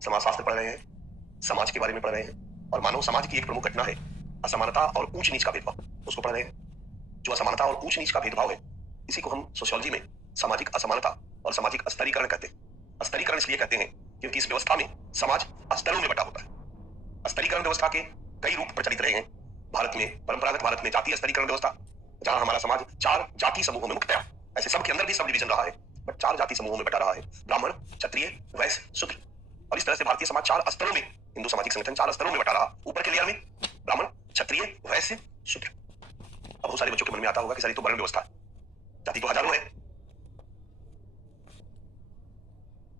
समाजशास्त्र पढ़ रहे हैं, समाज के बारे में पढ़ रहे हैं और मानव समाज की एक प्रमुख घटना है असमानता और ऊंच नीच का भेदभाव, उसको पढ़ रहे हैं। जो असमानता और ऊंच नीच का भेदभाव है, इसी को हम सोशियोलॉजी में सामाजिक असमानता और सामाजिक स्तरीकरण कहते हैं। स्तरीकरण इसलिए कहते हैं क्योंकि इस व्यवस्था में समाज स्तरों में बटा होता है। स्तरीकरण व्यवस्था के कई रूप प्रचलित रहे हैं। भारत में, परंपरागत भारत में जातीय स्तरीकरण व्यवस्था, जहां हमारा समाज 4 जाति समूहों में मुख्यतः, ऐसे सब के अंदर भी सब डिवीजन रहा है, बट 4 जाति समूहों में बटा रहा है, ब्राह्मण, क्षत्रिय, वैश्य, शूद्र। और इस तरह से भारतीय समाज 4 स्तरों में, हिंदू सामाजिक संगठन 4 स्तरों में बटा रहा। ऊपर के लेयर में ब्राह्मण, क्षत्रिय, वैश्य, शूद्र। अब बहुत सारे बच्चों के मन में आता होगा कि सर ये तो वर्ण व्यवस्था है, जाति तो हजारों है।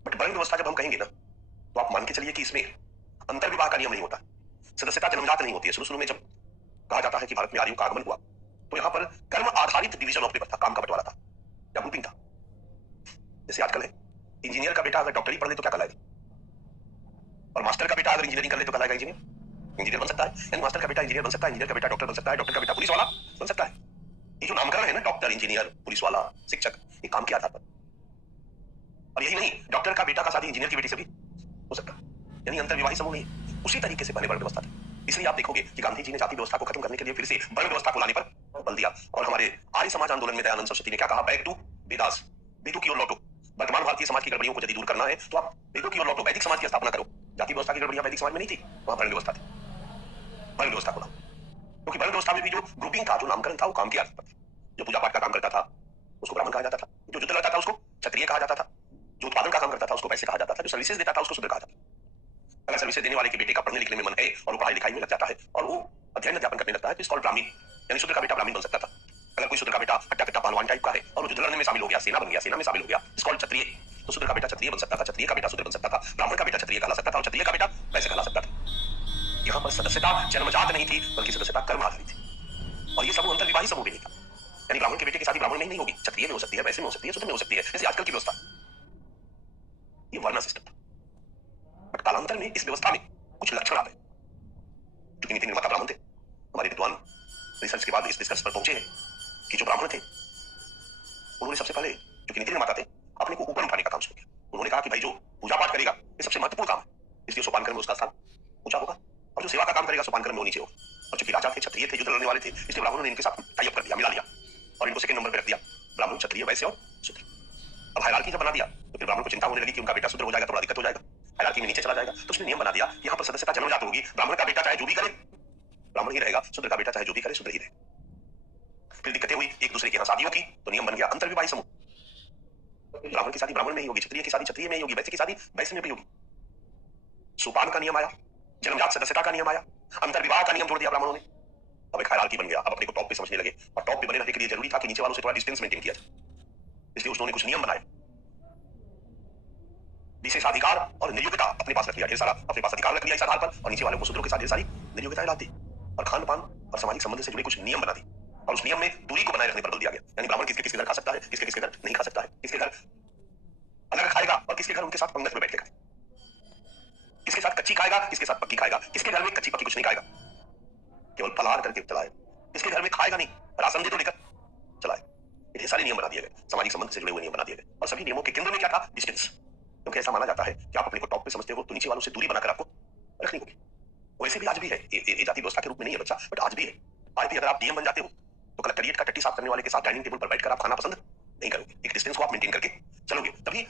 बट वर्ण व्यवस्था जब हम कहेंगे ना, तो आप मान के चलिए कि इसमें अंतर विवाह का नियम नहीं होता, सदस्यता जन्मजात नहीं होती है। शुरू में जब कहा जाता है कि भारत में आर्यों का आगमन हुआ, तो यहाँ पर कर्म आधारित डिवीजन ऑफ लेबर था, काम का बंटवारा था या ग्रुपिंग था। जैसे आजकल है, इंजीनियर का बेटा अगर डॉक्टरी पढ़ ले तो क्या कहलाएगा, और मास्टर का बेटा अगर इंजीनियरिंग कर ले तो कहलाएगा इंजीनियर बन सकता है। यानी मास्टर का बेटा इंजीनियर बन सकता है, इंजीनियर का बेटा डॉक्टर बन सकता है, डॉक्टर का बेटा पुलिस वाला बन सकता है। ये जो नामकरण है ना, डॉक्टर, इंजीनियर, पुलिस वाला, शिक्षक, ये काम के आधार पर। और यही नहीं, डॉक्टर का बेटा का शादी इंजीनियर की बेटी से भी हो सकता है। यानी अंतर विवाही समूह नहीं। उसी तरीके से पहले वर्ण व्यवस्था थी। इसलिए आप देखोगे कि गांधी जी ने जाति व्यवस्था को खत्म करने के लिए फिर से वर्ण व्यवस्था को लाने पर बल दिया। और हमारे आर्य समाज आंदोलन में दयानंद सरस्वती ने क्या कहा, बैक टू वेदास, वेदों की ओर लौटो। वर्तमान भारतीय समाज की गड़बड़ियों को यदि दूर करना है तो आप वेदों की ओर लौटो, वैदिक समाज की स्थापना करो। जाति व्यवस्था की गड़बड़ियां वैदिक समाज में नहीं थी, वहां वर्ण व्यवस्था थी। वर्ण व्यवस्था को लाओ, क्योंकि वर्ण व्यवस्था में भी जो ग्रुपिंग था, जो नामकरण था, वो काम के आधार पर था। जो पूजा पाठ का काम करता था उसको ब्राह्मण कहा जाता था, जो युद्ध लड़ता था उसको क्षत्रिय कहा जाता था, जो उत्पादन का काम करता था उसको वैश्य कहा जाता था, जो सर्विसेज देता था उसको शूद्र कहा जाता था। अगर सर्विसेज देने वाले के बेटे का पढ़ने लिखने में मन है और वो पढ़ाई लिखाई में लग जाता है और वो अध्ययन अध्यापन करने लगता है, तो इसको ब्राह्मण, यानी शूद्र का बेटा ब्राह्मण बन सकता था। अगर कोई शूद्र का बेटा हट्टा कट्टा पहलवान टाइप का है और वो युद्ध लड़ने में शामिल हो गया, सेना बन गया, सेना में शामिल हो गया, इसको क्षत्रिय, तो शूद्र का बेटा क्षत्रिय बन सकता था, क्षत्रिय का बेटा शूद्र बन सकता था, ब्राह्मण का बेटा क्षत्रिय कहला सकता था और क्षत्रिय का बेटा वैश्य कहला सकता था। यहाँ पर सदस्यता जन्मजात नहीं थी, बल्कि सदस्यता कर्म आधारित थी। और ये समूह अंतर विवाही समूह भी नहीं था। यानी ब्राह्मण के बेटे की शादी ब्राह्मण में ही नहीं होगी, क्षत्रिय में हो सकती है, वैश्य में हो सकती है, शूद्र में हो सकती है, जैसे आजकल की व्यवस्था। ये वर्ण सिस्टम था। बट कालांतर में इस व्यवस्था में कुछ लक्षण आ गए। जो नीति निर्माता ब्राह्मण थे, हमारे विद्वान रिसर्च के बाद इस निष्कर्ष पर पहुंचे हैं कि जो ब्राह्मण थे उन्होंने सबसे पहले, जो नीति निर्माता थे, अपने को ऊपर उठाने का काम शुरू किया। उन्होंने कहा कि भाई जो पूजा पाठ करेगा ये सबसे महत्वपूर्ण काम है, इसलिए सोपान क्रम में उसका स्थान ऊंचा होगा, और जो सेवा का काम करेगा सोपान क्रम में वो नीचे होगा। और चूंकि राजा थे, क्षत्रिय थे, युद्ध लड़ने वाले थे, इसलिए ब्राह्मणों ने इनके साथ टाई अप कर दिया, मिला लिया और इनको सेकंड नंबर पर रख दिया, ब्राह्मण, क्षत्रिय, वैश्य और शूद्र। अब हायरार्की जब बना दिया तो फिर ब्राह्मण को चिंता होने लगी कि उनका बेटा शूद्र हो जाएगा तो बड़ा दिक्कत हो जाएगा, हायरार्की में नीचे चला जाएगा। तो उसने नियम बना दिया, यहाँ पर सदस्यता जन्मजात होगी, ब्राह्मण का बेटा चाहे जो भी करे ब्राह्मण ही रहेगा, शूद्र का बेटा चाहे जो भी करे शूद्र ही रहेगा। फिर दिक्कतें हुई एक दूसरे के यहाँ शादियों की, तो नियम बन गया अंतर विवाही समूह। ब्राह्मण की शादी ब्राह्मण में ही होगी, क्षत्रिय की शादी क्षत्रिय में ही होगी, वैश्य की शादी वैश्य में भी होगी। सोपान का नियम आया, जन्मजात सदस्यता का नियम आया, अंतर विवाह का नियम जोड़ दिया ब्राह्मणों ने। अब एक हायरार्की बन गया। अब अपने को टॉप पे समझने लगे, और टॉप पे बने रहने के लिए जरूरी था कि नीचे वालों से थोड़ा डिस्टेंस मेंटेन किया जाए। इसलिए उन्होंने कुछ नियम बनाए। विशेषाधिकार और निर्योग्यता अपने पास रख लिया, ढेर सारा अपने पास अधिकार रख लिया इस आधार पर, और नीचे वालों को शूद्रों के साथ ढेर सारी निर्योग्यताएं ला दी, और खान पान और सामाजिक संबंध से जुड़े कुछ नियम बना दी, और उस नियम में दूरी को बनाए रखने पर बल दिया गया। यानी ब्राह्मण किसके किसके घर खा सकता है, किसके किसके घर नहीं खा सकता है, किसके घर अलग खाएगा और किसके घर उनके साथ पंगत में बैठ के खाए, किसके साथ कच्ची खाएगा, किसके साथ पक्की खाएगा, किसके घर में कच्ची पक्की कुछ नहीं खाएगा, केवल फलाहार करके चलाए, किसके घर में खाएगा नहीं, राशन दे तो लेकर चलाए। ये सारे नियम बना दिए गए, सामाजिक संबंध से जुड़े हुए नियम बना दिए गए, और सभी नियमों के केंद्र में क्या था, डिस्टेंस। क्योंकि ऐसा माना जाता है कि आप अपने को टॉप पे समझते हो तो नीचे वालों से दूरी बनाकर आपको रखनी होगी। वैसे भी आज भी है, ये जाति व्यवस्था के रूप में नहीं है बच्चा, बट आज भी है। आज भी अगर आप डीएम बन जाते हो तो कलेक्टरेट का टट्टी साफ करने वाले के साथ डाइनिंग टेबल पर बैठकर आप खाना पसंद नहीं करोगे, एक डिस्टेंस को आप मेंटेन करके चलोगे, तभी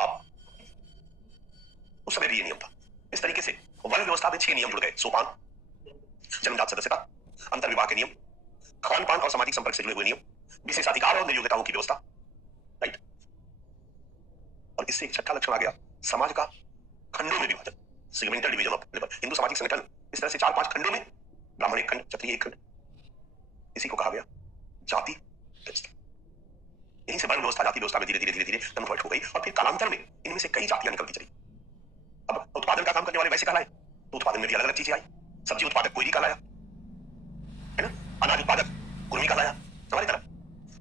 आप। उस समय भी ये नियम था। इस तरीके से वर्ण व्यवस्था में 6 नियम जुड़ गए, सोपान, जन्मजात सदस्यता, अंतर विवाह के नियम, खान पान और सामाजिक संपर्क से जुड़े हुए नियम, विशेषाधिकार और निर्योग्यताओं की व्यवस्था, राइट। और इससे एक छठा लक्षण आ गया, समाज का खंडों में विभाजन, segmental division of labour. Hindu सामाजिक संगठन इस तरह से 4-5 खंडों में, ब्राह्मण एक खंड, क्षत्रिय एक खंड, इसी को कहा गया जाति व्यवस्था। यहीं से वर्ण व्यवस्था जाति व्यवस्था में धीरे धीरे कन्वर्ट हो गई, और फिर कालांतर में इनमें से कई जातियां निकलती चली। अब उत्पादन का काम करने वाले वैसे कहलाए, तो उत्पादन में भी अलग अलग चीजें आई। सब्जी उत्पादक कोयरी कहलाया, है ना, अनाज उत्पादक कुर्मी कहलाया हमारी तरफ,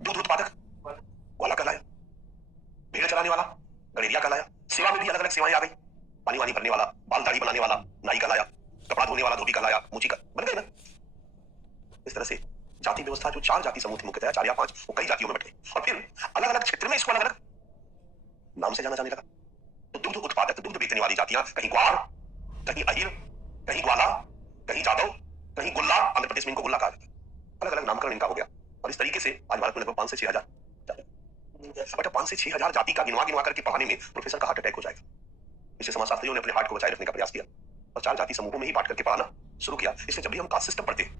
दूध उत्पादक ग्वाला कहलाया, भेड़ चलाने वाला गड़ेरिया कहलाया। सेवा में भी अलग अलग सेवाएं आ गई, पानी वानी भरने वाला, बाल दाढ़ी बनाने वाला नाई कहलाया, कपड़ा धोने वाला धोबी कहलाया, मुची का बन गए ना। इस तरह से जाति व्यवस्था जो 4 जाति समूह थे मुख्यतः 4 या 5, वो कई जातियों में बट गए, और फिर अलग अलग क्षेत्र में इसको अलग अलग नाम से जाना जाने लगा। तो दूध उत्पादक, दूध बेचने वाली जातियां, कहीं ग्वार, कहीं अहिर, कहीं ग्वाला, कहीं जादव, कहीं गुल्ला, आंध्र प्रदेश में इनको गुल्ला कहा जाता है, अलग अलग नामकरण इनका हो गया। और इस तरीके से आज भारत में लगभग 5 से 6 हजार, बट 5 से 6 हजार जाति का गिनवा गिनवा करके पढ़ाने में प्रोफेसर का हार्ट अटैक हो जाएगा। इसलिए समाजशास्त्रियों ने अपने हार्ट को बचाए रखने का प्रयास किया और 4 जाति समूहों में ही बांट करके पढ़ाना शुरू किया। इसलिए जब भी हम कास्ट सिस्टम पढ़ते हैं,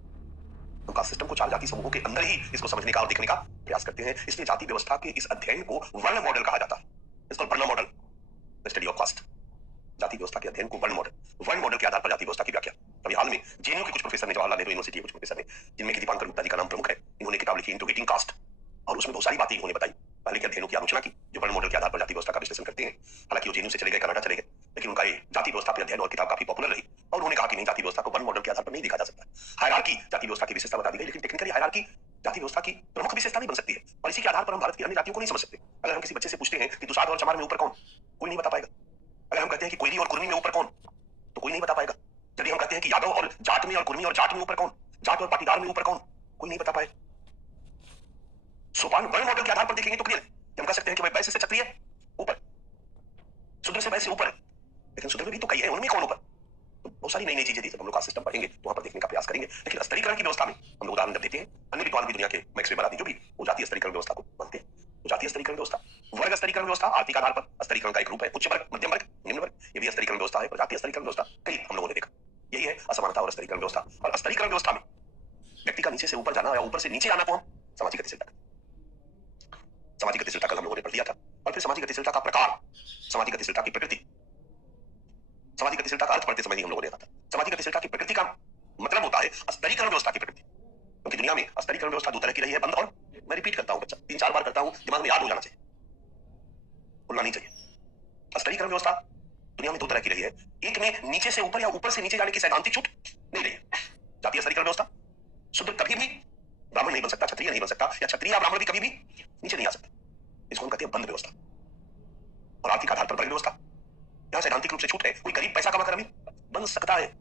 हम कास्ट सिस्टम को 4 जाति समूहों के अंदर ही इसको समझने का और देखने का प्रयास करते हैं। इसलिए जाति व्यवस्था के इस अध्ययन को वर्ण मॉडल कहा जाता है। इसको वर्ण मॉडल, स्टडी ऑफ कास्ट, जाति व्यवस्था के अध्ययन को वर्ण मॉडल के आधार पर जाति व्यवस्था की व्याख्या। अभी हाल में जेएनयू के कुछ प्रोफेसर ने, जवाहरलाल नेहरू यूनिवर्सिटी के कुछ प्रोफेसर ने, जिनमें कि दीपांकर गुप्ता जी का नाम प्रमुख है, इन्होंने किताब लिखी इंटीग्रेटिंग कास्ट और उसमें बहुत सारी बातें इन्होंने बताई, पहले के अध्ययनों की आलोचना की जो वर्ण मॉडल के आधार पर जाति व्यवस्था का विश्लेषण करते हैं। हालांकि वो जेएनयू से चले गए, कनाडा चले गए, लेकिन उनका ये जाति व्यवस्था पर अध्ययन और किताब काफी पॉपुलर रही और उन्होंने कहा कि नहीं, जाति व्यवस्था को वर्ण मॉडल के आधार पर नहीं देखा जा सकता। हायरार्की जाति व्यवस्था की विशेषता बता दी गई, लेकिन टेक्निकली हायरार्की जाति व्यवस्था की प्रमुख विशेषता नहीं बन सकती है और इसी के आधार पर हम भारत की अन्य जातियों को नहीं समझ सकते। अगर हम किसी बच्चे से पूछते हैं कि दुसाध और चमार में ऊपर कौन, कोई नहीं बता पाएगा। अगर हम कहते हैं कि कोयली और कुर्मी में ऊपर कौन, तो कोई नहीं बता पाएगा। यदि हम कहते हैं कि यादव और जाट में और कुर्मी और जाट में ऊपर कौन, जाट और पाटीदार में ऊपर कौन, कोई नहीं बता पाए। सोपान वर्ण मॉडल के आधार पर देखेंगे तो क्लियर हम कह सकते हैं कि भाई वैश्य से क्षत्रिय ऊपर, शूद्र से वैश्य ऊपर, लेकिन शूद्र में भी तो कई है, उनमें कौन ऊपर। तो बहुत सारी नई नई चीजें थी, जब हम लोग का सिस्टम पढ़ेंगे तो वहां पर देखने का प्रयास करेंगे। लेकिन स्तरीकरण की व्यवस्था में हम लोग उदाहरण जब देते हैं, अन्य विद्वान भी दुनिया के मैक्स वेबर आदि जो भी वो जातीय स्तरीकरण व्यवस्था को मानते हैं। तो जातीय स्तरीकरण व्यवस्था, वर्ग स्तरीकरण व्यवस्था आर्थिक आधार पर स्तरीकरण का एक रूप है। उच्च वर्ग, मध्यम वर्ग, निम्न वर्ग, ये भी स्तरीकरण व्यवस्था है। और जातीय स्तरीकरण व्यवस्था कई हम लोगों ने देखा, यही है असमानता और स्तरीकरण व्यवस्था। और स्तरीकरण व्यवस्था में व्यक्ति का नीचे से ऊपर जाना या ऊपर से नीचे आना को हम सामाजिक गतिशीलता, सामाजिक गतिशीलता कल हम लोगों ने पढ़ लिया था। और फिर सामाजिक गतिशीलता का प्रकार, सामाजिक गतिशीलता की प्रकृति, सामाजिक गतिशीलता का अर्थ पढ़ते समय ही हम लोगों ने देखा था। सामाजिक गतिशीलता की प्रकृति का मतलब होता है स्तरीकरण व्यवस्था की प्रकृति, क्योंकि दुनिया में स्तरीकरण व्यवस्था दो तरह की रही है, बंद और, मैं रिपीट करता हूं बच्चा, 3-4 बार करता हूं, दिमाग में याद हो जाना चाहिए, भूलना नहीं चाहिए। स्तरीकरण व्यवस्था दुनिया में दो तरह की रही है, एक में नीचे से ऊपर या ऊपर से नीचे जाने की सैद्धांतिक छूट नहीं रही। जातीय स्तरीकरण व्यवस्था, शूद्र कभी भी ब्राह्मण नहीं बन सकता, क्षत्रिय नहीं बन सकता, या क्षत्रिय या ब्राह्मण भी कभी भी नीचे नहीं आ सकता, इसको हम कहते हैं बंद व्यवस्था। और आर्थिक आधार पर वर्ग व्यवस्था, यहां सैद्धांतिक रूप से छूट है, कोई गरीब पैसा कमा कर अमीर बन सकता है,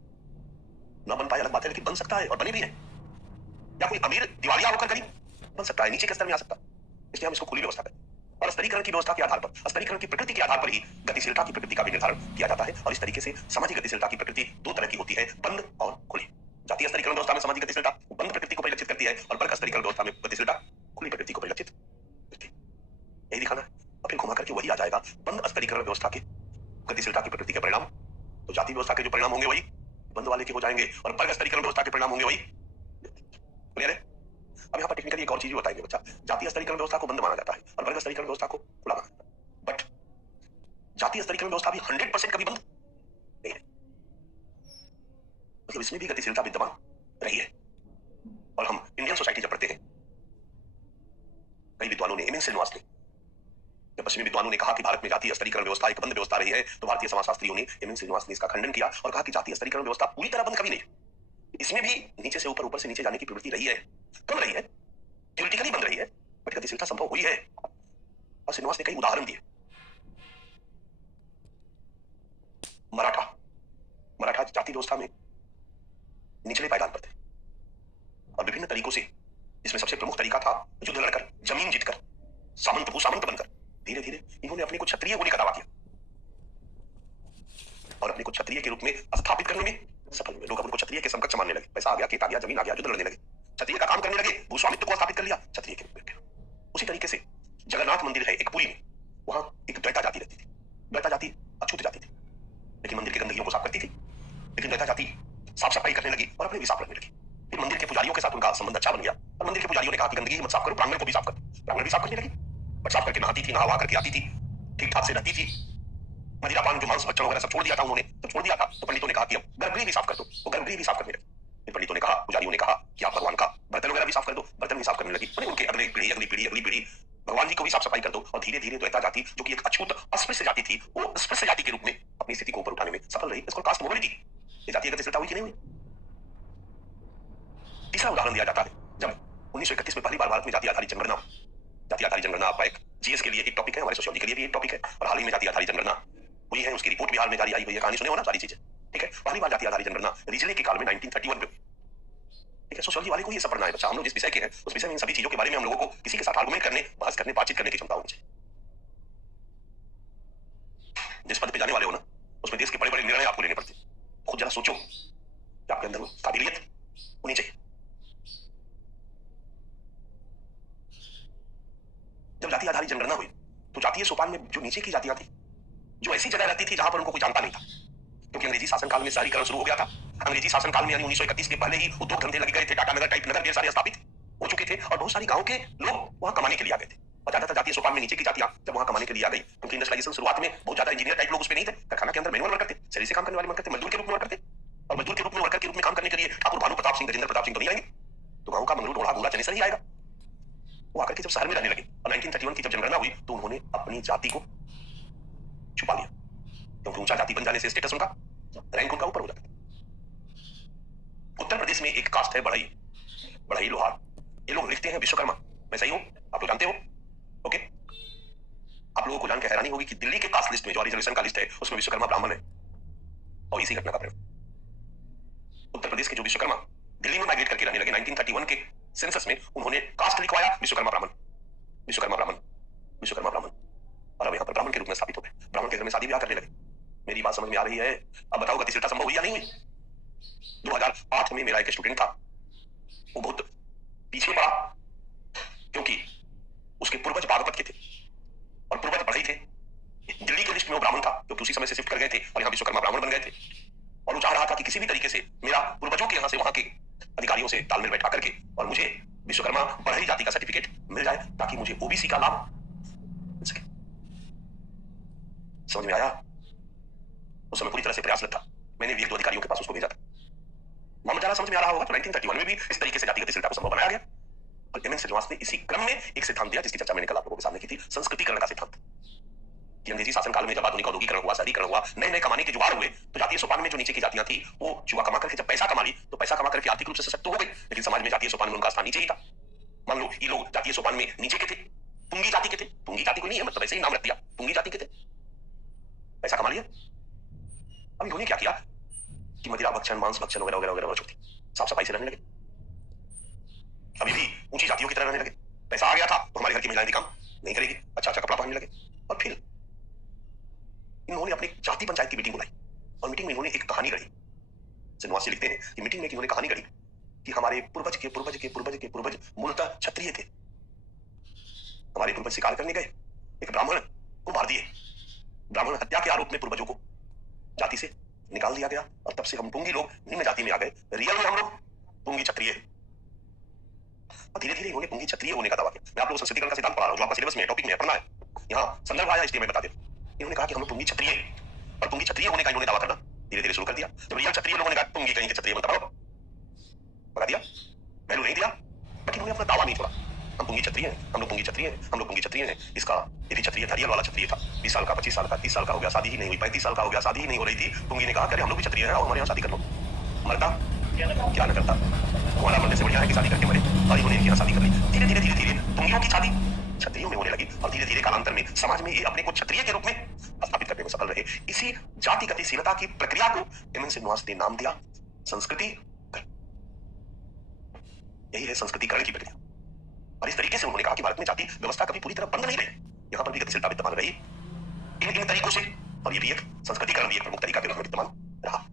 ना बन पाए अलग बात है, लेकिन बन सकता है और बने भी है। या कोई अमीर दिवालिया होकर गरीब बन सकता है, नीचे के स्तर में आ सकता है, इसलिए हम इसको खुली व्यवस्था कहते हैं। और स्तरीकरण की व्यवस्था के आधार पर, स्तरीकरण की प्रकृति के आधार पर ही गतिशीलता की प्रकृति का भी निर्धारण किया जाता है। और इस तरीके से सामाजिक गतिशीलता की प्रकृति दो तरह की होती है, बंद और खुली। जातीय स्तरीकरण व्यवस्था में सामाजिक गतिशीलता बंद प्रकृति को परिलक्षित करती है और वर्ग स्तरीकरण व्यवस्था में गतिशीलता खुली प्रकृति को परिलक्षित करती है। यही दिखाना है, और फिर घुमा करके वही आ जाएगा। बंद स्तरीकरण व्यवस्था के गतिशीलता की प्रकृति के परिणाम, तो जाति व्यवस्था के जो परिणाम होंगे वही बंद वाले के हो जाएंगे, और वर्ग स्तरीकरण व्यवस्था के परिणाम होंगे वही। क्लियर है? अब यहाँ पर टेक्निकली एक और चीज बताएंगे बच्चा, जातीय स्तरीकरण व्यवस्था को बंद माना जाता है और वर्ग स्तरीकरण व्यवस्था को खुला माना जाता है, बट जातीय स्तरीकरण व्यवस्था भी 100% कभी बंद नहीं है, मतलब इसमें भी गतिशीलता विद्यमान रही है। और हम इंडियन सोसाइटी जब पढ़ते हैं, कई विद्वानों ने, एम एन श्रीनिवास ने, जब पश्चिमी विद्वानों ने कहा कि भारत में जातीय स्तरीकरण व्यवस्था एक बंद व्यवस्था रही है, तो भारतीय समाजशास्त्रियों ने, एम एन श्रीनिवास ने इसका खंडन किया और कहा कि जातीय स्तरीकरण व्यवस्था पूरी तरह बंद कभी नहीं, इसमें भी नीचे से ऊपर, ऊपर से नीचे जाने की प्रवृत्ति रही है, कम रही है, थ्योरेटिकली बंद रही है, बट गतिशीलता संभव हुई है। और श्रीनिवास ने कई उदाहरण दिए। मराठा जाति व्यवस्था में निचले पायदान पर थे और विभिन्न तरीकों से, इसमें सबसे प्रमुख तरीका था युद्ध लड़कर, जमीन जीतकर, सामंत भूसामंत बनकर, धीरे धीरे इन्होंने अपने को क्षत्रिय होने का दावा किया और अपने को क्षत्रिय के रूप में स्थापित करने में सफल हुए। लोग उनको क्षत्रिय के समकक्ष मानने लगे, पैसा आ गया, खेत आ गया, जमीन आ गया, युद्ध लड़ने लगे, क्षत्रिय का काम करने लगे, भूस्वामित्व को स्थापित कर लिया, क्षत्रिय के रूप में। उसी तरीके से जगन्नाथ मंदिर है एक पुरी में, वहां एक द्वैता जाति रहती थी। द्वैता जाति अछूत जाति थी, लेकिन मंदिर की गंदगियों को साफ करती थी, लेकिन द्वैता जाति साफ सफाई करने लगी और अपने भी साफ रखने लगी। फिर मंदिर के पुजारियों के साथ उनका संबंध अच्छा बन गया और मंदिर के पुजारियों ने कहा कि गंदगी मत साफ करो, प्रांगण को भी साफ करो। प्रांगण भी साफ करने लगी, बट साफ करके नहाती थी, नहा करके आती थी, ठीक ठाक से रहती थी। मदिरापान जो मांस भक्षण वगैरह सब छोड़ दिया था उन्होंने, तो छोड़ दिया था, तो पंडितों ने कहा कि अब गर्भगृह भी साफ कर दो, वो गर्भगृह भी साफ करने लगी। फिर पंडितों ने कहा, पुजारियों ने कहा कि आप भगवान का बर्तन वगैरह भी साफ कर दो, बर्तन भी साफ करने लगी। उनके अगली पीढ़ी भगवान जी को भी साफ सफाई कर दो और धीरे धीरे द्वैता जाति जो कि एक अछूत अस्पृश्य जाति थी, वो स्पृश्य जाति के रूप में अपनी स्थिति को ऊपर उठाने में सफल रही। इसको कास्ट मोबिलिटी, ये जातीय गतिशीलता हुई कि नहीं हुई? तीसरा उदाहरण दिया जाता है जब 1931 में पहली बार भारत में जाति आधारित जनगणना, जाति आधारित जनगणना आपका एक जीएस के लिए एक टॉपिक है, हमारे सोशियोलॉजी के लिए भी एक टॉपिक है, और हाल ही में जाति आधारित जनगणना हुई है, उसकी रिपोर्ट बिहार में जारी आई हुई है, कहानी सुने हो ना सारी चीजें, ठीक है। पहली बार जाति आधारित जनगणना रिजले के काल में 1931 में, ठीक है। सोशियोलॉजी वाले को ये सब पढ़ना है बच्चा, हम लोग जिस विषय के हैं उस विषय में इन सभी चीजों के बारे में हम लोगों को किसी के साथ आर्गुमेंट करने, बहस करने, बातचीत करने की क्षमता होनी चाहिए। जिस पद पे जाने वाले हो ना, उसमें सोचो कि आपके अंदर वो काबिलियत होनी चाहिए। जब जाति आधारित जनगणना हुई तो जातीय सोपान में जो नीचे की जातियां थी, जो ऐसी जगह रहती थी जहां पर उनको कोई जानता नहीं था, क्योंकि अंग्रेजी शासनकाल में शहरीकरण शुरू हो गया था। अंग्रेजी शासनकाल में यानी 1931 के पहले ही उद्योग धंधे लगे गए थे, टाटा नगर टाइप नगर ढेर सारे स्थापित हो चुके थे और बहुत सारी गांव के लोग वहां कमाने के लिए आ गए थे। और ज्यादातर जातीय सोपान में नीचे की जातियां जब वहां कमाने के लिए आ गई, क्योंकि इंडस्ट्रियलाइजेशन शुरुआत में बहुत ज्यादा इंजीनियर टाइप लोग उसमें नहीं थे, कारखाना के अंदर मैनुअल वर्कर थे, शरीर से काम करने वाले वर्कर थे, मजदूर के रूप में वर्कर थे। और मजदूर के रूप में वर्कर के रूप में काम करने के लिए ठाकुर भानु प्रताप सिंह, गजेंद्र प्रताप सिंह तो नहीं आएंगे, तो गांव का मंगरू टोढ़ा गूंगा चनेसर ही आएगा। वो आकर के जब शहर में रहने लगे और 1931 की जब जनगणना हुई तो उन्होंने अपनी जाति को छुपा लिया, क्योंकि ऊंचा जाति बन जाने से स्टेटस उनका, रैंक उनका ऊपर हो जाता है। उत्तर प्रदेश में एक कास्ट है बढ़ई, बढ़ई लोहार। ये लोग लिखते हैं विश्वकर्मा। मैं सही हूं? आप लोग जानते हो? ओके। आप लोगों को जानकर हैरानी होगी कि दिल्ली के कास्ट लिस्ट में जो रिजर्वेशन का लिस्ट है उसमें विश्वकर्मा ब्राह्मण है। और इसी घटना का प्रयोग उत्तर प्रदेश के जो विश्वकर्मा दिल्ली में माइग्रेट करके रहने लगे 1931 के सेंसस में, उन्होंने कास्ट लिखवाया विश्वकर्मा ब्राह्मण, विश्वकर्मा ब्राह्मण, विश्वकर्मा ब्राह्मण। और अब यहाँ पर ब्राह्मण के रूप में स्थापित हो गए, ब्राह्मण के घर में शादी ब्याह करने लगे। मेरी बात समझ में आ रही है? अब बताओ गतिशीलता संभव हुई या नहीं हुई? 2008 में मेरा एक स्टूडेंट था, वो बहुत पीछे पड़ा क्योंकि उसके पूर्वज बागपत के थे और पूर्वज बढ़ई थे। दिल्ली के लिस्ट में वो ब्राह्मण था क्योंकि उसी समय से शिफ्ट कर गए थे और यहाँ विश्वकर्मा ब्राह्मण बन गए थे। और वो चाह रहा था कि किसी भी तरीके से मेरा पूर्वजों के यहाँ से वहां के अधिकारियों से तालमेल बैठा करके और मुझे विश्वकर्मा बढ़ई जाति का सर्टिफिकेट मिल जाए ताकि मुझे ओबीसी का लाभ मिल सके। समझ में आया? उस समय पूरी तरह से प्रयासरत था। मैंने भी एक दो अधिकारियों के पास उसको भेजा था। मोहम्मद जरा समझ में आ रहा होगा तो 1931 में भी इस तरीके से जाति गतिशीलता को संभव बनाया गया। और एम एन सेजवास ने इसी क्रम में एक सिद्धांत दिया जिसकी चर्चा मैंने कल आप लोगों के सामने की थी, संस्कृतिकरण का सिद्धांत। कि अंग्रेजी शासनकाल में जब आधुनिक औद्योगिकरण हुआ, शहरीकरण हुआ, नए नए कमाने के जुगाड़ हुए, तो जातीय सोपान में जो नीचे की जातियां थी वो जुआ कमा करके जब पैसा कमा ली तो पैसा कमा करके आर्थिक रूप से सशक्त हो गई, लेकिन समाज में जातीय सोपान में उनका स्थान नीचे ही था। मान लो ये लोग जातीय सोपान में नीचे के थे, पुंगी जाति के थे, पुंगी जाति को नहीं है मतलब ऐसे ही नाम रख दिया, पुंगी जाति के थे, पैसा कमा लिया। अब इन्होंने क्या किया कि मदिरा भक्षण, मांस भक्षण वगैरह वगैरह वगैरह छोड़ दी, साफ सफाई से रहने लगे। अभी भी ऊंची जातियों की तरह रहने लगे। पैसा आ गया था तो हमारे घर की महिलाएं भी काम नहीं करेगी, अच्छा अच्छा कपड़ा पहनने लगे। और फिर इन्होंने अपनी जाति पंचायत की मीटिंग बुलाई और मीटिंग में इन्होंने एक कहानी गढ़ी। श्रीनिवास जी लिखते हैं कि मीटिंग में इन्होंने कहानी गढ़ी कि हमारे पूर्वज के पूर्वज के पूर्वज के पूर्वज मूलतः क्षत्रिय थे। हमारे पूर्वज शिकार करने गए, एक ब्राह्मण को मार दिए, ब्राह्मण हत्या के आरोप में पूर्वजों को जाति से निकाल दिया गया और तब से हम पुंगी लोग निम्न जाति में आ गए। रियल में हम लोग पुंगी क्षत्रिय। धीरे धीरे इन्होंने पुंगी क्षत्रिय होने का दावा किया। मैं आप लोगों को संस्कृतिकरण का सिद्धांत पढ़ा रहा हूं जो आपका सिलेबस में टॉपिक में पढ़ना है, यहाँ संदर्भ आया इसलिए मैं बता देता हूं। इन्होंने कहा कि हम लोग पुंगी क्षत्रिय और पुंगी क्षत्रिय होने का इन्होंने दावा करना धीरे धीरे शुरू कर दिया। जब रियल क्षत्रिय लोगों ने कहा पुंगी कहीं के क्षत्रिय बनता बता दिया, वैल्यू नहीं दिया, लेकिन उन्होंने अपना दावा नहीं छोड़ा। हम पुंगी क्षत्रिय हैं, हम लोग पुंगी क्षत्रिय हैं, हम लोग पुंगी क्षत्रिय हैं। इसका ये भी क्षत्रिय था, रियल वाला क्षत्रिय था। 20 साल का, 25 साल का, 30 साल का हो गया, शादी ही नहीं हुई, 35 साल का हो गया, शादी ही नहीं हो रही थी। पुंगी ने कहा कि हम लोग भी क्षत्रिय हैं और हमारे यहाँ शादी कर लो। मरता क्या न करता, हमारा मरने से बढ़िया है कि शादी करके मरे। और इन्होंने इनकी यहाँ शादी कर ली। धीरे धीरे धीरे धीरे पुंगियों की शादी क्षत्रियों में होने लगी और धीरे धीरे कालांतर में समाज में ये अपने को क्षत्रिय के रूप में स्थापित करने में सफल रहे। इसी जाति गतिशीलता की प्रक्रिया को एम एन श्रीनिवास ने नाम दिया संस्कृति। यही है संस्कृतिकरण की प्रक्रिया। और इस तरीके से उन्होंने कहा कि भारत में जाति व्यवस्था कभी पूरी तरह बंद नहीं रही, यहाँ पर भी गतिशीलता विद्यमान रही इन तरीकों से। और ये भी एक संस्कृतिकरण भी एक प्रमुख तरीका के रूप में विद्यमान रहा।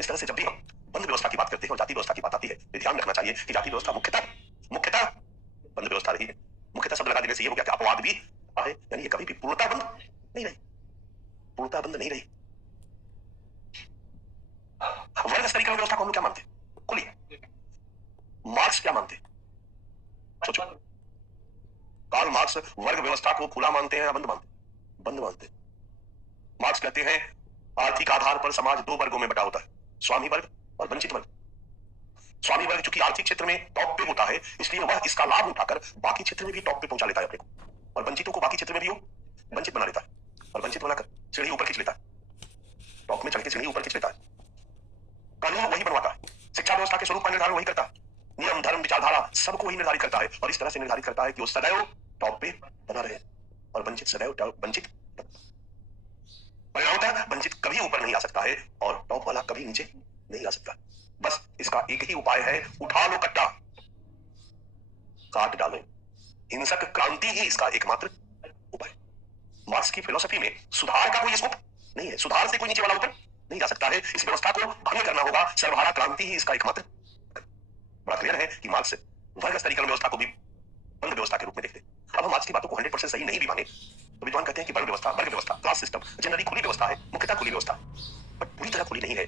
इस तरह से जब भी हम बंद व्यवस्था की बात करते हैं और जाति व्यवस्था की बात आती है तो ध्यान रखना चाहिए कि जाति व्यवस्था मुख्यतः बंद व्यवस्था रही है। मुख्यतः शब्द लगा देने से ये हो गया कि अपवाद भी है, यानी ये कभी भी पूर्णतः बंद नहीं रही, पूर्णतः बंद नहीं रही। वर्ग स्तरीकरण व्यवस्था को हम लोग क्या मानते हैं? खुली मार्क्स क्या मानते हैं? सोचो, कार्ल मार्क्स वर्ग व्यवस्था को खुला मानते हैं या बंद मानते हैं? बंद मानते हैं। मार्क्स कहते हैं आर्थिक आधार पर समाज दो वर्गों में बटा होता है, स्वामी वर्ग और वंचित वर्ग। स्वामी वर्ग चूंकि आर्थिक क्षेत्र में टॉप पे होता है इसलिए वह इसका लाभ उठाकर बाकी क्षेत्र में भी टॉप पे पहुंचा लेता है अपने को, और वंचितों को बाकी क्षेत्र में भी वो वंचित बना लेता है और वंचित बनाकर सीढ़ी ऊपर खींच लेता है, टॉप में चढ़ के सीढ़ी ऊपर खींच लेता है। कानून वही बनवाता है, शिक्षा व्यवस्था के स्वरूप का निर्धारण वही करता है, नियम धर्म विचारधारा सबको वही निर्धारित करता है और इस तरह से निर्धारित करता है कि वो सदैव टॉप पे बना रहे और वंचित सदैव वंचित। परिणामतः वंचित कभी ऊपर नहीं आ सकता है और टॉप वाला कभी नीचे नहीं आ सकता। बस इसका एक ही उपाय है, उठा लो कट्टा, काट डालो। हिंसक क्रांति ही इसका एकमात्र उपाय। मार्क्स की फिलोसफी में सुधार का कोई स्कोप नहीं है, सुधार से कोई नीचे वाला ऊपर नहीं जा सकता है। इस व्यवस्था को भंग करना होगा। सर्वहारा क्रांति ही इसका एकमात्र। बड़ा क्लियर है कि मार्क्स वर्ग स्तरीकरण व्यवस्था को भी वर्ग व्यवस्था के रूप में देखते हैं। अब हम आज की बातों को 100% सही नहीं भी माने तो विद्वान कहते हैं कि वर्ग व्यवस्था, क्लास सिस्टम जनरली खुली व्यवस्था है, मुख्यतः खुली व्यवस्था, बट पूरी तरह खुली नहीं है।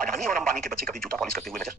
अडानी और अंबानी के बच्चे कभी जूता पॉलिश करते हुए नजर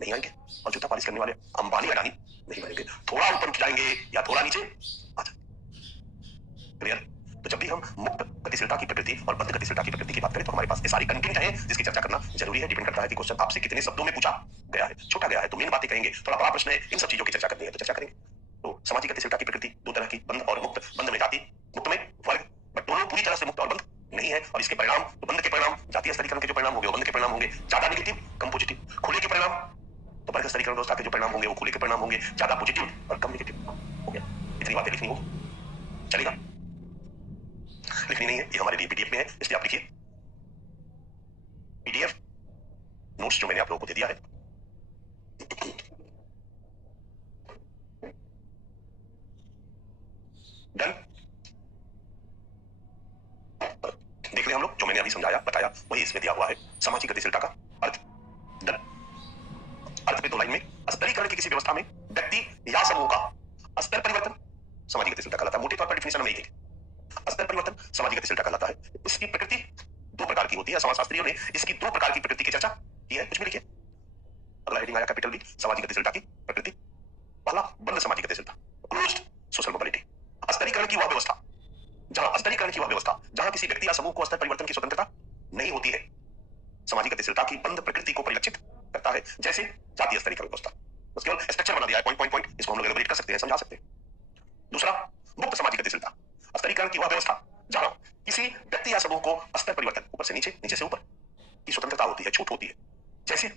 नहीं आएंगे, और जूता पॉलिश करने वाले अंबानी अडानी नहीं बनेंगे। थोड़ा ऊपर उठ जाएंगे या थोड़ा नीचे आ जाएंगे। क्लियर? तो जब भी हम मुक्त गतिशीलता की प्रकृति और बंध गतिशीलता की प्रकृति की बात करें तो हमारे पास ये सारी कंटेंट है जिसकी चर्चा करना जरूरी है। डिपेंड करता है कि क्वेश्चन आपसे कितने शब्दों में पूछा गया है, छोटा गया है तो मेन बातें कहेंगे, थोड़ा बड़ा प्रश्न है, इन सब चीजों की चर्चा करनी है तो चर्चा करेंगे। तो सामाजिक गतिशीलता की प्रकृति दो तरह की, बंध और मुक्त। बंध में जाति, मुक्त में वर्ग, बट दोनों पूरी तरह से मुक्त और बंध नहीं है। और इसके परिणाम, तो बंध के परिणाम जातीय स्तरीकरण के जो परिणाम होंगे वो बंध के परिणाम होंगे, ज्यादा नेगेटिव कम पॉजिटिव। खुले के परिणाम तो वर्ग स्तरीकरण व्यवस्था के जो परिणाम होंगे वो खुले के परिणाम होंगे, ज्यादा पॉजिटिव और कम नेगेटिव। हो गया, इतनी बातें लिखनी होगी, चलेगा? लिखनी नहीं है, ये हमारे लिए पीडीएफ में है, इसलिए आप लिखिए। पीडीएफ नोट्स जो मैंने आप लोगों को दे दिया है, डन। देख ले हम लोग जो मैंने अभी समझाया बताया वही इसमें दिया हुआ है। सामाजिक गतिशीलता का अर्थ, डन। अर्थ में दो लाइन में, स्तरीकरण की किसी व्यवस्था में व्यक्ति या समूह का स्तर परिवर्तन सामाजिक गतिशीलता कहलाता है। मोटे तौर पर डिफिनेशन में यही है, स्तर परिवर्तन सामाजिक गतिशीलता कहलाता है। इसकी प्रकृति दो प्रकार की होती है। समाजशास्त्रियों ने इसकी दो प्रकार की प्रकृति की चर्चा की है, कुछ भी लिखिए। अगला हेडिंग आया कैपिटल बी, सामाजिक गतिशीलता की प्रकृति। पहला, बंध सामाजिक गतिशीलता, क्लोज्ड सोशल मोबिलिटी। स्तरीकरण की वह व्यवस्था जहां किसी व्यक्ति या समूह को स्तर परिवर्तन की स्वतंत्रता नहीं होती है, सामाजिक गतिशीलता की बंध प्रकृति को परिलक्षित करता है। जैसे जातीय स्तरीकरण व्यवस्था, बस केवल स्ट्रक्चर बना दिया है, पॉइंट, इसको हम लोग एलाबोरेट कर सकते हैं, समझा सकते हैं। दूसरा, मुक्त सामाजिक गतिशीलता, स्तरीकरण की वह व्यवस्था जहां किसी व्यक्ति या समूह को स्तर परिवर्तन, ऊपर से नीचे, नीचे से ऊपर की स्वतंत्रता होती है, छूट होती है। जैसे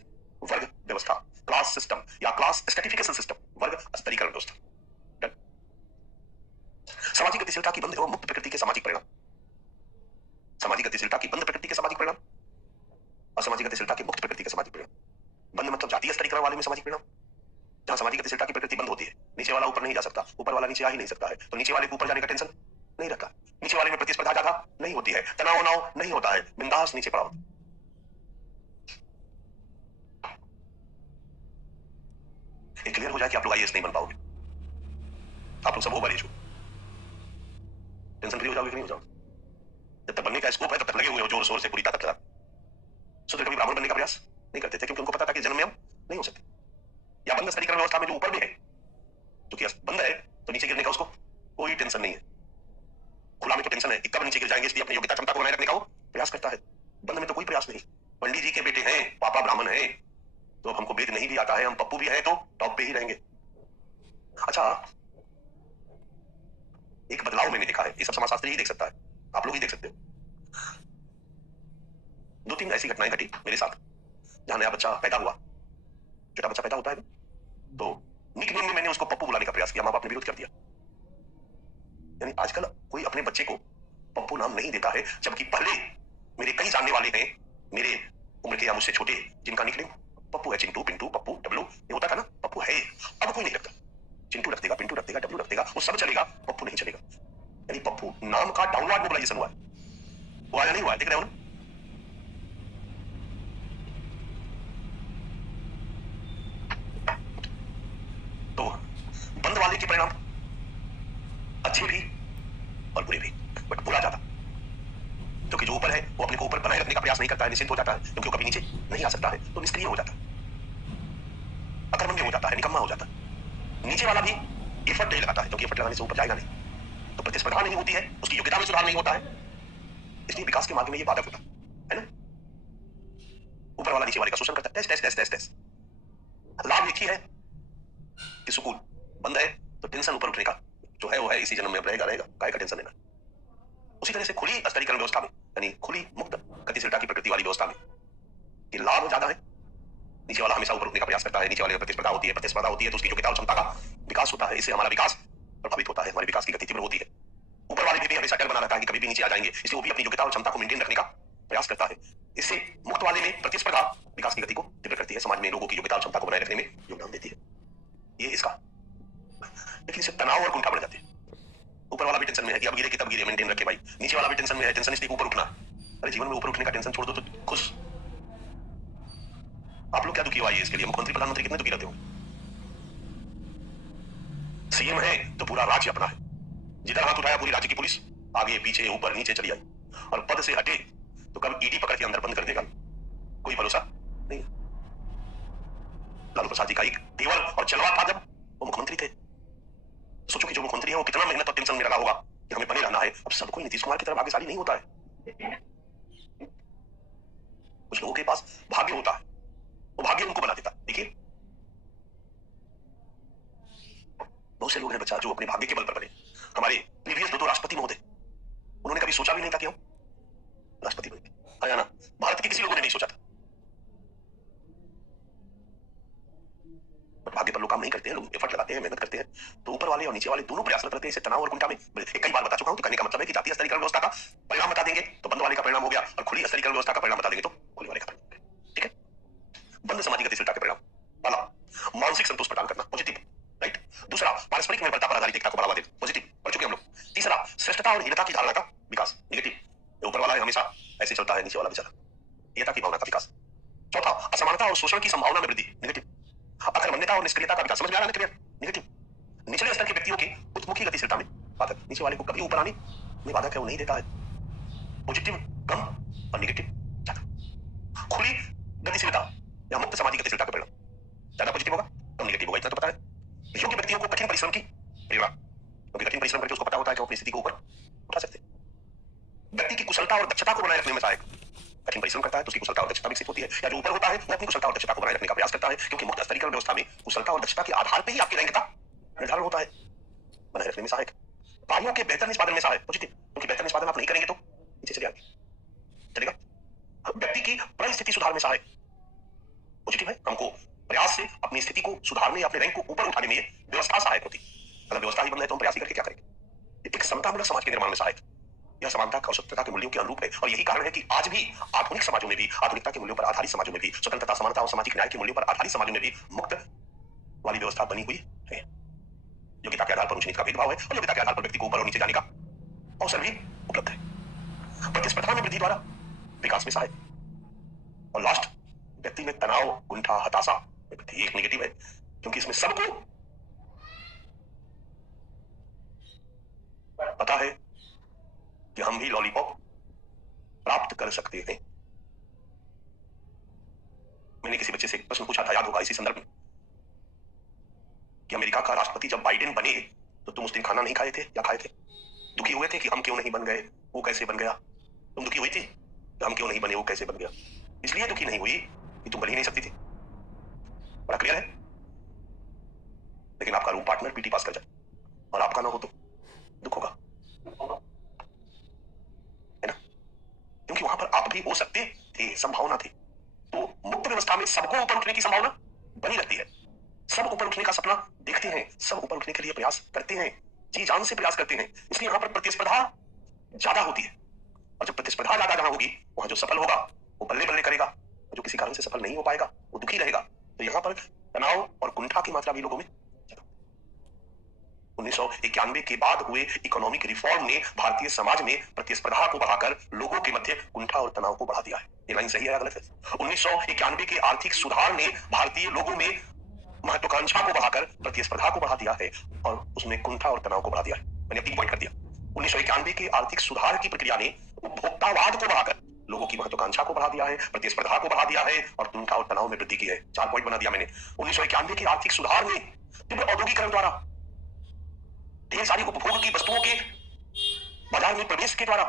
वर्ग व्यवस्था, क्लास सिस्टम या क्लास स्ट्रेटिफिकेशन सिस्टम, वर्ग स्तरीकरण व्यवस्था। सामाजिक गतिशीलता की बंध एवं मुक्त प्रकृति के सामाजिक परिणाम, सामाजिक गतिशीलता की बंध प्रकृति के सामाजिक परिणाम और सामाजिक गतिशीलता की मुक्त प्रकृति के सामाजिक परिणाम। बंध मतलब जातीय स्तरीकरण वाले में सामाजिक परिणाम, जहां सामाजिक गतिशीलता की प्रकृति बंद होती है, नीचे वाला ऊपर नहीं जा सकता, ऊपर वाला नीचे आ ही नहीं सकता है, तो नीचे वाले को ऊपर जाने का टेंशन नहीं रहता, नीचे वाले में प्रतिस्पर्धा ज्यादा नहीं होती है, तनाव नाव नहीं होता है, बिंदास नीचे पड़ा होता। ये क्लियर हो जाए कि आप लोग आईएएस नहीं बन पाओगे, आप लोग सब ओवर एज हो, टेंशन फ्री हो जाओगे कि नहीं हो जाओगे? जब तक बनने का स्कोप है तब तक लगे हुए हो जोर शोर से, पूरी ताकत लगा। शूद्र कभी ब्राह्मण बनने का प्रयास नहीं करते थे क्योंकि उनको पता था कि जन्म में हम नहीं हो सकते। या बंध स्तरीकरण व्यवस्था में जो ऊपर भी है, जो कि बंद है, तो नीचे गिरने का उसको कोई टेंशन नहीं है। खुला में तो टेंशन है कि कब नीचे गिर जाएंगे, इसलिए अपनी योग्यता क्षमता को बनाए रखने का वो प्रयास करता है। बंद में तो कोई प्रयास नहीं। पंडित जी के बेटे हैं, पापा ब्राह्मण है, तो अब हमको वेद नहीं भी आता है, हम पप्पू भी हैं तो टॉप पे ही रहेंगे। अच्छा, एक बदलाव मैंने देखा है, ये सब समाजशास्त्री ही देख सकता है, आप लोग ही देख सकते हो। दो तीन ऐसी घटनाएं घटी मेरे साथ, जहां नया बच्चा पैदा हुआ, छोटा बच्चा पैदा होता है तो निकनेम में मैंने उसको पप्पू बुलाने का प्रयास किया, मां बाप ने विरोध कर दिया। यानी आजकल कोई अपने बच्चे को पप्पू नाम नहीं देता है, जबकि पहले मेरे कई जानने वाले हैं, मेरे उम्र के या मुझसे छोटे, जिनका निकनेम पप्पू है। चिंटू, पिंटू, पप्पू, डब्लू, ये होता था ना, पप्पू है। अब कोई नहीं रखता, चिंटू रख देगा, पिंटू रख देगा, डब्लू रख देगा, वो सब चलेगा, पप्पू नहीं चलेगा। यानी पप्पू नाम का डाउनवर्ड मोबिलाइजेशन हुआ है, हुआ या नहीं हुआ, देख रहे हो ना? तो बंद वाले के परिणाम अच्छे भी और बुरे भी, बट बुरा ज्यादा, क्योंकि जो ऊपर है वो अपने को ऊपर बनाए रखने का प्रयास नहीं करता है, निश्चिंत हो जाता है, क्योंकि वो कभी नीचे नहीं आ सकता है, तो निष्क्रिय हो जाता है, अकर्मण्य हो जाता है, निकम्मा हो जाता है। नीचे वाला भी एफर्ट नहीं लगाता है, क्योंकि एफर्ट लगाने से ऊपर जाएगा नहीं, तो प्रतिस्पर्धा नहीं होती है, उसकी योग्यता में सुधार नहीं होता है, इसलिए विकास के मार्ग में ये बाधक होता है ना। ऊपर वाला नीचे वाले का शोषण करता है, टेस्ट टेस्ट टेस्ट टेस्ट। लाभ एक ही है कि सुकून, बंद है तो टेंशन ऊपर उठने का जो है वो है, इसी जन्म में रहेगा रहेगा, काय का टेंशन लेना। उसी तरह से खुली स्तरीकरण व्यवस्था में, यानी खुली मुक्त गतिशीलता की प्रकृति वाली व्यवस्था में ये लाभ ज्यादा है। नीचे वाला हमेशा ऊपर उठने का प्रयास करता है, नीचे वाले में प्रतिस्पर्धा होती है, प्रतिस्पर्धा होती है तो उसकी योग्यता और क्षमता का विकास होता है, इससे हमारा विकास प्रभावित होता है, हमारे विकास की गति तीव्र होती है। ऊपर वाले भी हमेशा डर बना रहता है कि कभी भी नीचे आ जाएंगे, इसलिए वो भी अपनी योग्यता और क्षमता को मेंटेन रखने का प्रयास करता है। इससे मुक्त वाले में प्रतिस्पर्धा विकास की गति को तीव्र करती है, समाज में लोगों की योग्यता और क्षमता को बनाए रखने में योगदान देती है। ये इसका, लेकिन इससे तनाव और कुंठा बढ़ जाते हैं। ऊपर वाला भी टेंशन में है कि अब गिरे कि तब गिरे, मेंटेन रखे भाई, नीचे वाला भी टेंशन में है, टेंशन इसलिए ऊपर उठना, अरे जीवन में ऊपर उठने का टेंशन छोड़ दो तो खुश। आप लोग क्या दुखी हुआ इसके लिए? मुख्यमंत्री प्रधानमंत्री कितने दुखी रहते होंगे? सीएम है तो पूरा राज्य अपना है, जिधर हाथ उठाया पूरी राज्य की पुलिस आगे पीछे ऊपर नीचे चली आई, और पद से हटे तो कब ईडी पकड़ के अंदर बंद कर देगा कोई भरोसा नहीं। लालू प्रसाद जी का एक तेवर और जलवा था जब वो मुख्यमंत्री थे। सोचो कि जो मुख्यमंत्री है वो कितना मेहनत और टेंशन में लगा होगा कि हमें बने रहना है। अब सब कोई नीतीश कुमार की तरह भाग्यशाली नहीं होता है, कुछ लोगों के पास भाग्य होता है, वो भाग्य उनको बना देता है। देखिए बहुत से लोग हैं बच्चा जो अपने भाग्य के बल पर बने। हमारे प्रीवियस दो राष्ट्रपति महोदय, उन्होंने कभी सोचा भी नहीं था कि हम राष्ट्रपति बनेंगे, है ना? भारत के किसी लोगों ने नहीं सोचा था। भाग्य पर लोग काम नहीं करते हैं, लोग एफर्ट लगाते हैं, मेहनत करते हैं, तो ऊपर वाले और नीचे वाले दोनों प्रयासरत रहते हैं इसे तनाव और कुंठा में। कई बार बता चुका हूं, तो कहने का मतलब है कि जातीय स्तरीकरण व्यवस्था का परिणाम बता देंगे तो बंद वाले का परिणाम हो गया, और खुली स्तरीकरण व्यवस्था का परिणाम बता देंगे तो खुले वाले का परिणाम। ठीक है? बंद सामाजिक गतिशीलता के परिणाम, पहला मानसिक संतोष प्रदान करना, पॉजिटिव, राइट। दूसरा पारस्परिक निर्भरता पर आधारित एकता को बढ़ावा देना, पॉजिटिव, पढ़ चुके हम लोग। तीसरा श्रेष्ठता और हीनता की धारणा का विकास, नेगेटिव। ऊपर वाला है हमेशा ऐसे चलता है, नीचे वाला बेचारा, हीनता की भावना का विकास। चौथा असमानता और शोषण की संभावना में वृद्धि, नेगेटिव। अकर्मण्यता और निष्क्रियता का विकास, समझ में आ रहा है? Clear, negative. निचले स्तर के व्यक्तियों की उच्चमुखी गतिशीलता में बाधक, नीचे वाले को कभी ऊपर आने में बाधक है, वो नहीं देता है। पॉजिटिव कम और नेगेटिव ज्यादा। खुली गतिशीलता या मुक्त सामाजिक गतिशीलता का परिणाम, ज्यादा पॉजिटिव होगा कम नेगेटिव होगा, इतना तो पता है। योग्य व्यक्तियों को कठिन परिश्रम की प्रेरणा, क्योंकि कठिन परिश्रम करके उसको पता होता है कि वो अपनी स्थिति को ऊपर उठा सकते हैं। व्यक्ति की कुशलता और दक्षता को बनाए रखने में सहायक, कठिन परिश्रम करता है तो उसकी कुशलता और दक्षता विकसित होती है, या जो ऊपर होता है वो अपनी कुशलता और दक्षता को बनाए रखने का प्रयास करता है, क्योंकि मुक्त स्तरीकरण व्यवस्था में कुशलता और दक्षता के आधार पर ही आपकी रैंक का निर्धारण होता है, बनाए रखने में सहायक। कार्यों के बेहतर निष्पादन में सहायक, पॉजिटिव, क्योंकि बेहतर निष्पादन आप नहीं करेंगे तो नीचे चले आएंगे, चलेगा। व्यक्ति की परिस्थिति सुधार में सहायक, पॉजिटिव है। हमको प्रयास से अपनी स्थिति को सुधारने, अपने रैंक को ऊपर उठाने में व्यवस्था सहायक होती, अगर व्यवस्था ही बंद है तो हम प्रयास करके क्या करेंगे। एक समतामूलक समाज के निर्माण में सहायक, यह समानता और स्वतंत्रता के मूल्यों के अनुरूप है, और यही कारण है कि आज भी आधुनिक समाजों में भी, आधुनिकता के मूल्यों पर आधारित समाजों में भी, स्वतंत्रता, समानता और सामाजिक न्याय के मूल्यों पर आधारित समाजों में भी मुक्त वाली व्यवस्था बनी हुई है। योग्यता के आधार पर उच्च नीच का भेदभाव है, और योग्यता के आधार पर व्यक्ति को ऊपर और नीचे जाने का अवसर भी उपलब्ध है। प्रतिस्पर्धा में वृद्धि द्वारा विकास में सहायक, और लास्ट व्यक्ति में तनाव, कुंठा, हताशा में वृद्धि, एक नेगेटिव है, क्योंकि इसमें सबको पता है कि हम भी लॉलीपॉप प्राप्त कर सकते हैं। मैंने किसी बच्चे से प्रश्न पूछा था, याद होगा इसी संदर्भ में, कि अमेरिका का राष्ट्रपति जब बाइडेन बने तो तुम उस दिन खाना नहीं खाए थे या खाए थे? दुखी हुए थे कि हम क्यों नहीं बन गए, वो कैसे बन गया? तुम दुखी हुई थी कि हम क्यों नहीं बने, वो कैसे बन गया? इसलिए दुखी नहीं हुई कि तुम बन ही नहीं सकती थी। बड़ा क्लियर है। लेकिन आपका रूम पार्टनर पीटी पास कर जाए और आपका ना हो तो दुख होगा, है ना? क्योंकि वहां पर आप भी हो सकते थे, संभावना थी। तो मुक्त व्यवस्था में सबको ऊपर उठने की संभावना बनी रहती है, सब ऊपर उठने का सपना देखते हैं, सब ऊपर उठने के लिए प्रयास करते हैं, जी जान से प्रयास करते हैं। इसलिए यहां पर प्रतिस्पर्धा ज्यादा होती है, और जब प्रतिस्पर्धा ज्यादा जहां होगी वहां जो सफल होगा वो बल्ले बल्ले करेगा, जो किसी कारण से सफल नहीं हो पाएगा वो दुखी रहेगा। तो यहां पर तनाव और कुंठा की मात्रा भी लोगों में 1991 के बाद हुए इकोनॉमिक रिफॉर्म ने भारतीय समाज में प्रतिस्पर्धा को बढ़ाकर लोगों के मध्य कुंठा और तनाव को बढ़ा दिया है। ये लाइन सही है या गलत है? 1991 के आर्थिक सुधार ने भारतीय लोगों में महत्वाकांक्षा को बढ़ाकर प्रतिस्पर्धा को बढ़ा दिया है, और उसमें कुंठा और तनाव को बढ़ा दिया है। मैंने 3 पॉइंट कर दिया। 1991 के आर्थिक सुधार की प्रक्रिया ने उपभोक्तावाद को बढ़ाकर लोगों की महत्वाकांक्षा को बढ़ा दिया है, प्रतिस्पर्धा को बढ़ा दिया है, और कुंठा और तनाव में वृद्धि की है। 4 पॉइंट बना दिया मैंने। 1991 के आर्थिक सुधार ने तीव्र औद्योगिकरण द्वारा ढेर सारी उपभोग की वस्तुओं के बाजार में प्रवेश के द्वारा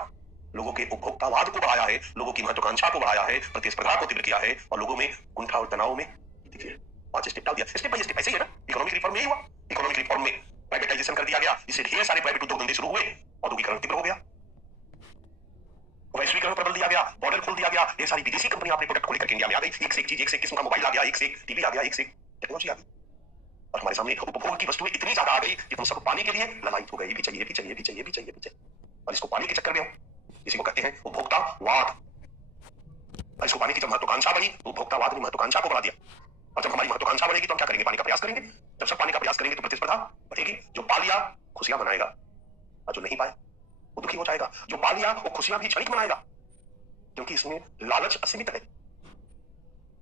लोगों के उपभोक्तावाद को बढ़ाया है, लोगों की महत्वाकांक्षा को बढ़ाया है, प्रतिस्पर्धा को तीव्र किया है, और लोगों में कुंठा और तनाव में देखिए 5 स्टेप डाल दिया। स्टेप बाय स्टेप ऐसे ही है ना, इकोनॉमिक रिफॉर्म में ही हुआ। इकोनॉमिक रिफॉर्म में प्राइवेटाइजेशन कर दिया गया, इससे ढेर सारे प्राइवेट उद्योग धंधे शुरू हुए, औद्योगिकरण तीव्र हो गया, वैश्वीकरण पर बल दिया गया, बॉर्डर खोल दिया गया, ढेर सारी विदेशी कंपनियां अपने प्रोडक्ट को लेकर इंडिया में आ गई, एक से एक चीज, एक से एक किस्म का मोबाइल आ गया, एक से एक टीवी आ गया, एक से एक टेक्नोलॉजी आ गई, और हमारे सामने उपभोग की वस्तुएं इतनी ज्यादा आ गई कि हम सब पाने के लिए ललायित हो गए, भी चाहिए, भी चाहिए, भी चाहिए, भी चाहिए, भी चाहिए। और इसको पाने के चक्कर में हम इसी को कहते हैं उपभोक्तावाद। और इसको पाने की जब महत्वाकांक्षा बढ़ी तो उपभोक्तावाद ने महत्वाकांक्षा को बढ़ा दिया, और जब हमारी महत्वाकांक्षा बढ़ेगी तो हम क्या करेंगे? पाने का प्रयास करेंगे। जब सब पाने का प्रयास करेंगे तो प्रतिस्पर्धा बढ़ेगी। जो पा लिया खुशियां मनाएगा, और जो नहीं पाए वो दुखी हो जाएगा। जो पा लिया वो खुशियां भी क्षणिक मनाएगा, क्योंकि इसमें लालच असीमित है।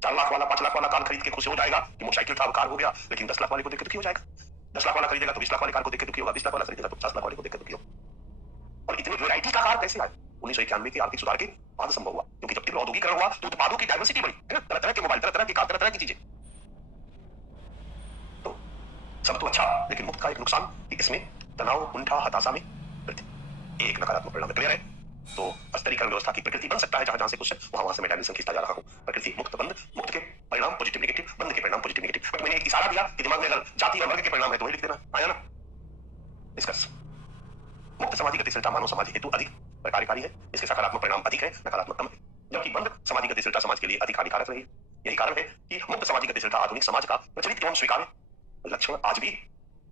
4 लाख वाला 5 लाख वाला कार खरीद के खुश हो जाएगा कि मोटरसाइकिल था, कार हो गया, लेकिन 10 लाख वाले को देख के दुखी हो जाएगा। 10 लाख वाला खरीदेगा तो 20 लाख वाले कार को देख के दुखी होगा, 20 लाख वाला खरीदेगा तो 50 लाख वाले को देख के दुखी होगा। और इतनी वैरायटी का कार कैसे आए? 1991 के आर्थिक सुधार के बाद संभव हुआ, क्योंकि जब तीव्र औद्योगिकरण हुआ तो उत्पादों की डाइवर्सिटी बढ़ी, है ना? तरह तरह के मोबाइल, तरह तरह की कार, तरह तरह की चीजें। तो सब तो अच्छा, लेकिन मुक्त का एक नुकसान कि इसमें तनाव, कुंठा, हताशा में वृद्धि, एक नकारात्मक परिणाम। क्लियर है? तो अस्तरीकरण व्यवस्था की प्रकृति बन सकता है, जहां जहां से कुछ वहां से मैं डायमेंशन खींचता जा रहा हूं। प्रकृति मुक्त बंद, मुक्त के परिणाम पॉजिटिव नेगेटिव, बंद के परिणाम पॉजिटिव नेगेटिव। बट मैंने एक इशारा दिया कि दिमाग में अगर जाति और वर्ग के परिणाम है तो वही लिख देना, आया ना? डिस्कस। मुक्त सामाजिक गतिशीलता मानव समाज हेतु अधिक प्रकारकारी है, इसके सकारात्मक परिणाम अधिक है, नकारात्मक कम है। जबकि बंद सामाजिक गतिशीलता समाज के लिए अधिक हानिकारक रही है। यही कारण है कि मुक्त सामाजिक गतिशीलता आधुनिक समाज का प्रचलित एवं स्वीकार्य लक्षण आज भी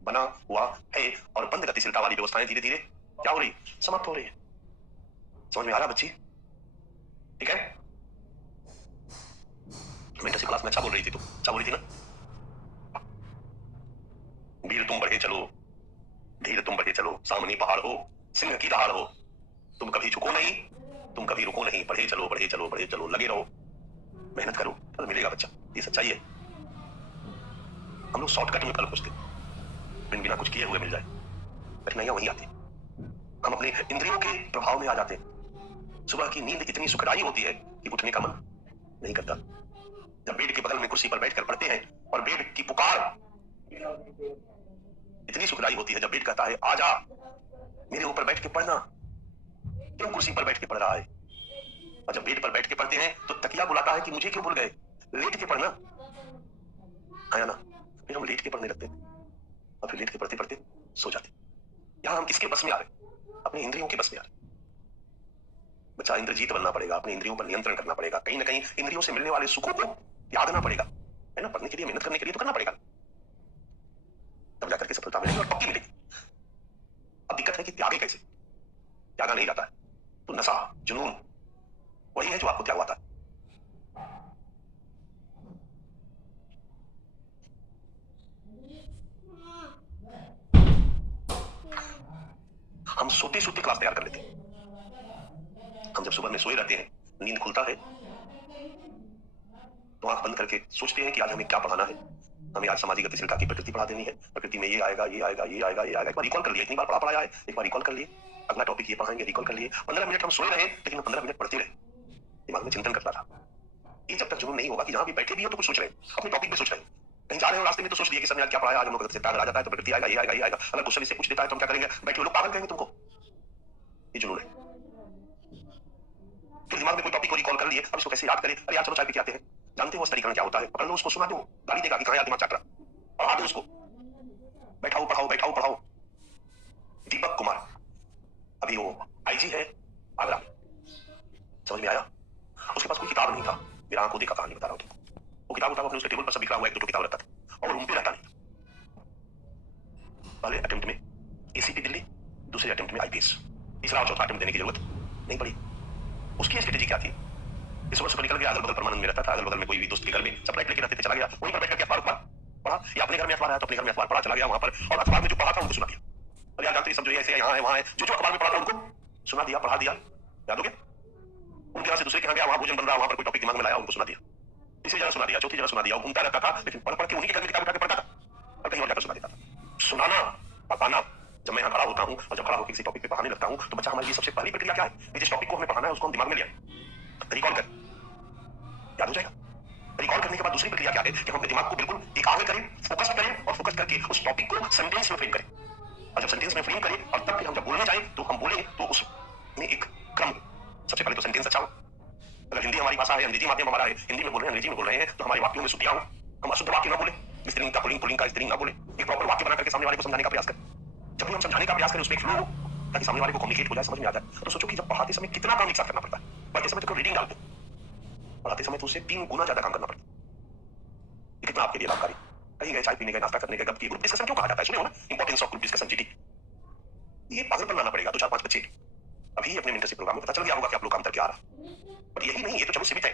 बना हुआ है, और बंद गतिशीलता वाली व्यवस्थाएं धीरे धीरे क्या हो रही, समाप्त हो रही है। समझ में आ रहा बच्ची? ठीक है? मेंटरशिप क्लास में अच्छा बोल रही थी, तो अच्छा बोल रही थी ना? वीर तुम बढ़े चलो, धीर तुम बढ़े चलो, सामने पहाड़ हो, सिंह की दहाड़ हो, तुम कभी झुको नहीं, तुम कभी रुको नहीं, बढ़े चलो बढ़े चलो बढ़े चलो, लगे रहो, मेहनत करो, फल मिलेगा बच्चा। ये सच्चाई है। हम लोग शॉर्टकट में फल खोजते, बिना कुछ किए हुए मिल जाए, कठिनाइयां वहीं आती। हम अपने इंद्रियों के प्रभाव में आ जाते हैं। सुबह की नींद इतनी सुखदायी होती है कि उठने का मन नहीं करता। जब बेड के बगल में कुर्सी पर बैठकर पढ़ते हैं और बेड की पुकार इतनी सुखदायी होती है, जब बेड कहता है आजा मेरे ऊपर बैठ के पढ़ना, क्यों कुर्सी पर बैठ के पढ़ रहा है? और जब बेड पर बैठ के पढ़ते हैं तो तकिया बुलाता है कि मुझे क्यों भूल गए, लेट के पढ़ना, है ना? फिर हम लेट के पढ़ने लगते हैं और फिर लेट के पढ़ते पढ़ते सो जाते। यहां हम किसके बस में आ रहे? अपने इंद्रियों के बस में आ रहे। बच्चा इंद्रजीत बनना पड़ेगा, अपने इंद्रियों पर नियंत्रण करना पड़ेगा, कहीं ना कहीं इंद्रियों से मिलने वाले सुखों को त्यागना पड़ेगा, है ना? पढ़ने के लिए, मेहनत करने के लिए तो करना पड़ेगा, तब जाकर के सफलता मिलेगी और पक्की मिलेगी। अब दिक्कत है कि त्यागे कैसे? त्यागा नहीं जाता है, तो नशा, जुनून वही है जो आपको त्यागवाता है। हम सोते सोते क्लास तैयार कर लेते हैं। हम जब सुबह में सोए रहते हैं, नींद खुलता है तो आंख बंद करके सोचते हैं कि आज हमें क्या पढ़ाना है। हमें आज सामाजिक गतिशीलता की प्रकृति पढ़ा देनी है, प्रकृति में ये आएगा ये आएगा ये आएगा ये आएगा। एक बार रिकॉल कर लिए, इतनी बार पढ़ाया है, एक बार रिकॉल कर लिए, अगला टॉपिक ये पढ़ाएंगे, रिकॉल कर लिए। 15 मिनट हम सोए रहे, लेकिन 15 मिनट पढ़ते रहे, दिमाग में चिंतन करता था। ये जब तक जुनून नहीं होगा कि जहां भी बैठे भी हो तो कुछ सोच रहे हैं, अपने टॉपिक पे सोच रहे हैं। कहीं जा रहे हो रास्ते में तो सोच लिए कि सर ने आज क्या पढ़ाया, आज हम लोग गतिशीलता अगर आ जाता है तो प्रकृति आएगा ये आएगा ये आएगा। अगर क्वेश्चन इससे पूछ देता है तो हम क्या करेंगे? बैठे लोग पागल कहेंगे तुमको। ये जुनून है। फिर दिमाग में कोई टॉपिक को रिकॉल कर लिए, अब इसको कैसे याद करें? अरे यार चलो चाय पी के आते हैं। जानते हो स्तरीकरण क्या होता है? पकड़ लो उसको, सुना दो, गाली देगा कि कहां यार दिमाग चाट रहा, पढ़ा दो उसको, बैठाओ पढ़ाओ बैठाओ पढ़ाओ। दीपक कुमार अभी वो आईजी है आगरा, समझ में आया? उसके पास कोई किताब नहीं था, मेरा आंखों देखा कहानी बता रहा हूं तुमको। वो किताब अपने उसके टेबल पर सब बिखरा हुआ, एक दो किताब रखता था और रूम पे रहता नहीं। पहले अटेम्प्ट में एसीपी दिल्ली, दूसरे अटेम्प्ट में आईपीएस, तीसरा और चौथा अटेम्प्ट देने की जरूरत नहीं पड़ी। उसकी स्ट्रेटेजी क्या थी? इस वर्ष निकल गया, अगल बगल परमानंद में रहता था, अगल बगल में कोई भी दोस्त के घर में सप्लाई लेके रहते थे, चला गया वहीं पर बैठ करके अखबार पढ़ा, या अपने घर में अखबार आया तो अपने घर में अखबार पढ़ा, चला गया वहां पर और अखबार में जो पढ़ा था उनको सुना दिया। अरे यार जानते सब जो ऐसे है, यहाँ है वहां है, जो जो अखबार में पढ़ा था उनको सुना दिया, पढ़ा दिया। याद हो गया? उनके यहाँ से दूसरे के यहाँ गया, वहां भोजन बन रहा, वहां पर कोई टॉपिक दिमाग में लाया, उनको सुना दिया। तीसरी जगह सुना दिया, चौथी जगह सुना दिया, घूमता रहता था, लेकिन पढ़ पढ़ के उन्हीं के घर में किताब उठा के पढ़ता था और कहीं और जाकर सुना देता था। सुनाना, पढ़ाना। जब मैं यहाँ खड़ा होता हूँ और जब खड़ा होकर किसी टॉपिक पे पढ़ाने लगता हूँ तो बच्चा हमारे लिए सबसे पहली प्रक्रिया क्या है कि जिस टॉपिक को हमें पढ़ाना है उसको हम दिमाग में लिया, रिकॉल कर, याद हो जाएगा। रिकॉल करने के बाद दूसरी प्रक्रिया क्या है कि हम अपने दिमाग को बिल्कुल एकाग्र करें, फोकस करें और फोकस करके उस टॉपिक को सेंटेंस में फ्रेम करें। और जब सेंटेंस में फ्रेम करें और तब फिर हम जब बोलने जाए तो हम बोले तो उसमें एक क्रम, सबसे पहले तो सेंटेंस अच्छा हो। अगर हिंदी हमारी भाषा है, अंग्रेजी माध्यम हमारा है, हिंदी में बोल रहे हैं, अंग्रेजी में बोल रहे हैं, तो हमारे वाक्यों में सुटियां हो, हम अशुद्ध वाक्य ना बोले, स्त्रीलिंग का पुल्लिंग का स्त्रीलिंग ना बोले, एक प्रॉपर वाक्य बना करके सामने वाले को समझाने का प्रयास करें। जब भी हम समझाने का प्रयास करें उसमें एक फ्लो हो ताकि सामने वाले को कम्युनिकेट हो जाए, समझ में आ जाए। तो सोचो कि जब पढ़ाते समय कितना काम एक साथ करना पड़ता है। पढ़ते समय तो रीडिंग डाल दो, पढ़ाते समय तो उससे 3 गुना ज्यादा काम करना पड़ता है। ये कितना आपके लिए लाभकारी? कहीं गए, चाय पीने गए, नाश्ता करने गए, गप की ग्रुप डिस्कशन क्यों कहा जाता है? सुने हो ना, importance of group discussion, GT. ये पागलपन लाना पड़ेगा। 2-4-5 बच्चे अभी अपने मेंटरशिप प्रोग्राम में पता चल गया होगा कि आप लोग काम करके आ रहा, पर यही नहीं, ये तो चलो सीमित है,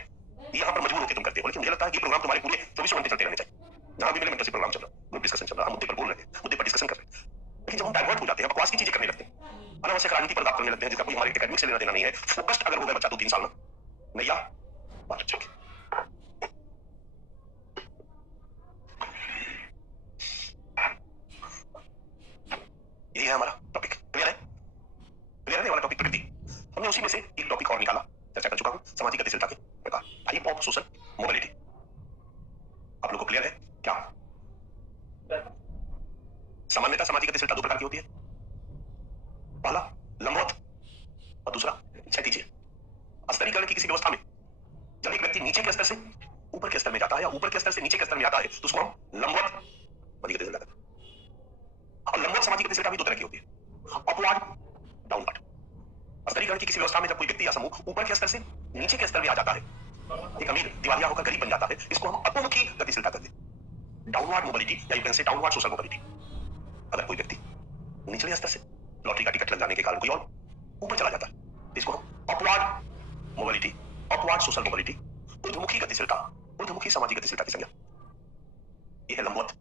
ये यहाँ पर मजबूर होकर तुम करते हो। लेकिन मुझे लगता है कि प्रोग्राम तुम्हारे पूरे 24 घंटे चलते रहने चाहिए। जहां भी मेरे मेंटरशिप प्रोग्राम चल रहा, ग्रुप डिस्कशन चल रहा, हम मुद्दे पर बोल रहे हैं, मुद्दे पर डिस्कशन कर रहे हैं, लेकिन जब हम डाइवर्ट हो जाते हैं, बकवास की चीजें करने लगते हैं, अनावश्यक राजनीति पर बात करने लगते हैं जिसका कोई हमारे एकेडमिक से लेना देना नहीं है, फोकस्ड अगर हो गया बच्चा तो 3 साल ना नैया बात रखेंगे। यही है हमारा टॉपिक। क्लियर है? क्लियर है? वाला टॉपिक प्रकृति। हमने उसी में से एक टॉपिक और निकाला, चर्चा कर चुका हूं, सामाजिक गतिशीलता के प्रकार, टाइप ऑफ सोशल मोबिलिटी। आप लोग को क्लियर है क्या? सामान्यतः सामाजिक गतिशीलता दो प्रकार की होती है, पहला लंबवत और दूसरा क्षैतिज। स्तरीकरण की किसी व्यवस्था में जब एक व्यक्ति नीचे के स्तर से ऊपर के स्तर में जाता है या ऊपर के स्तर से नीचे के स्तर में आता है तो उसको हम लंबवत सामाजिक गतिशीलता कहते हैं। और लंबवत सामाजिक गतिशीलता भी दो तरह की होती है, अपवर्ड, डाउनवर्ड। स्तरीकरण की किसी व्यवस्था में जब कोई व्यक्ति या समूह ऊपर के स्तर से नीचे के स्तर में आ जाता है, एक अमीर दिवालिया होकर गरीब बन जाता है, इसको हम अधोमुखी गतिशीलता कहते हैं, डाउनवर्ड मोबिलिटी या you can say downward social mobility. अगर कोई व्यक्ति निचले स्तर से लॉटरी का टिकट लग जाने के कारण कोई और ऊपर चला जाता है, इसको हम upward mobility, upward social mobility, ऊर्ध्वमुखी गतिशीलता, ऊर्ध्वमुखी सामाजिक गतिशीलता की संज्ञा। यह है लंबवत।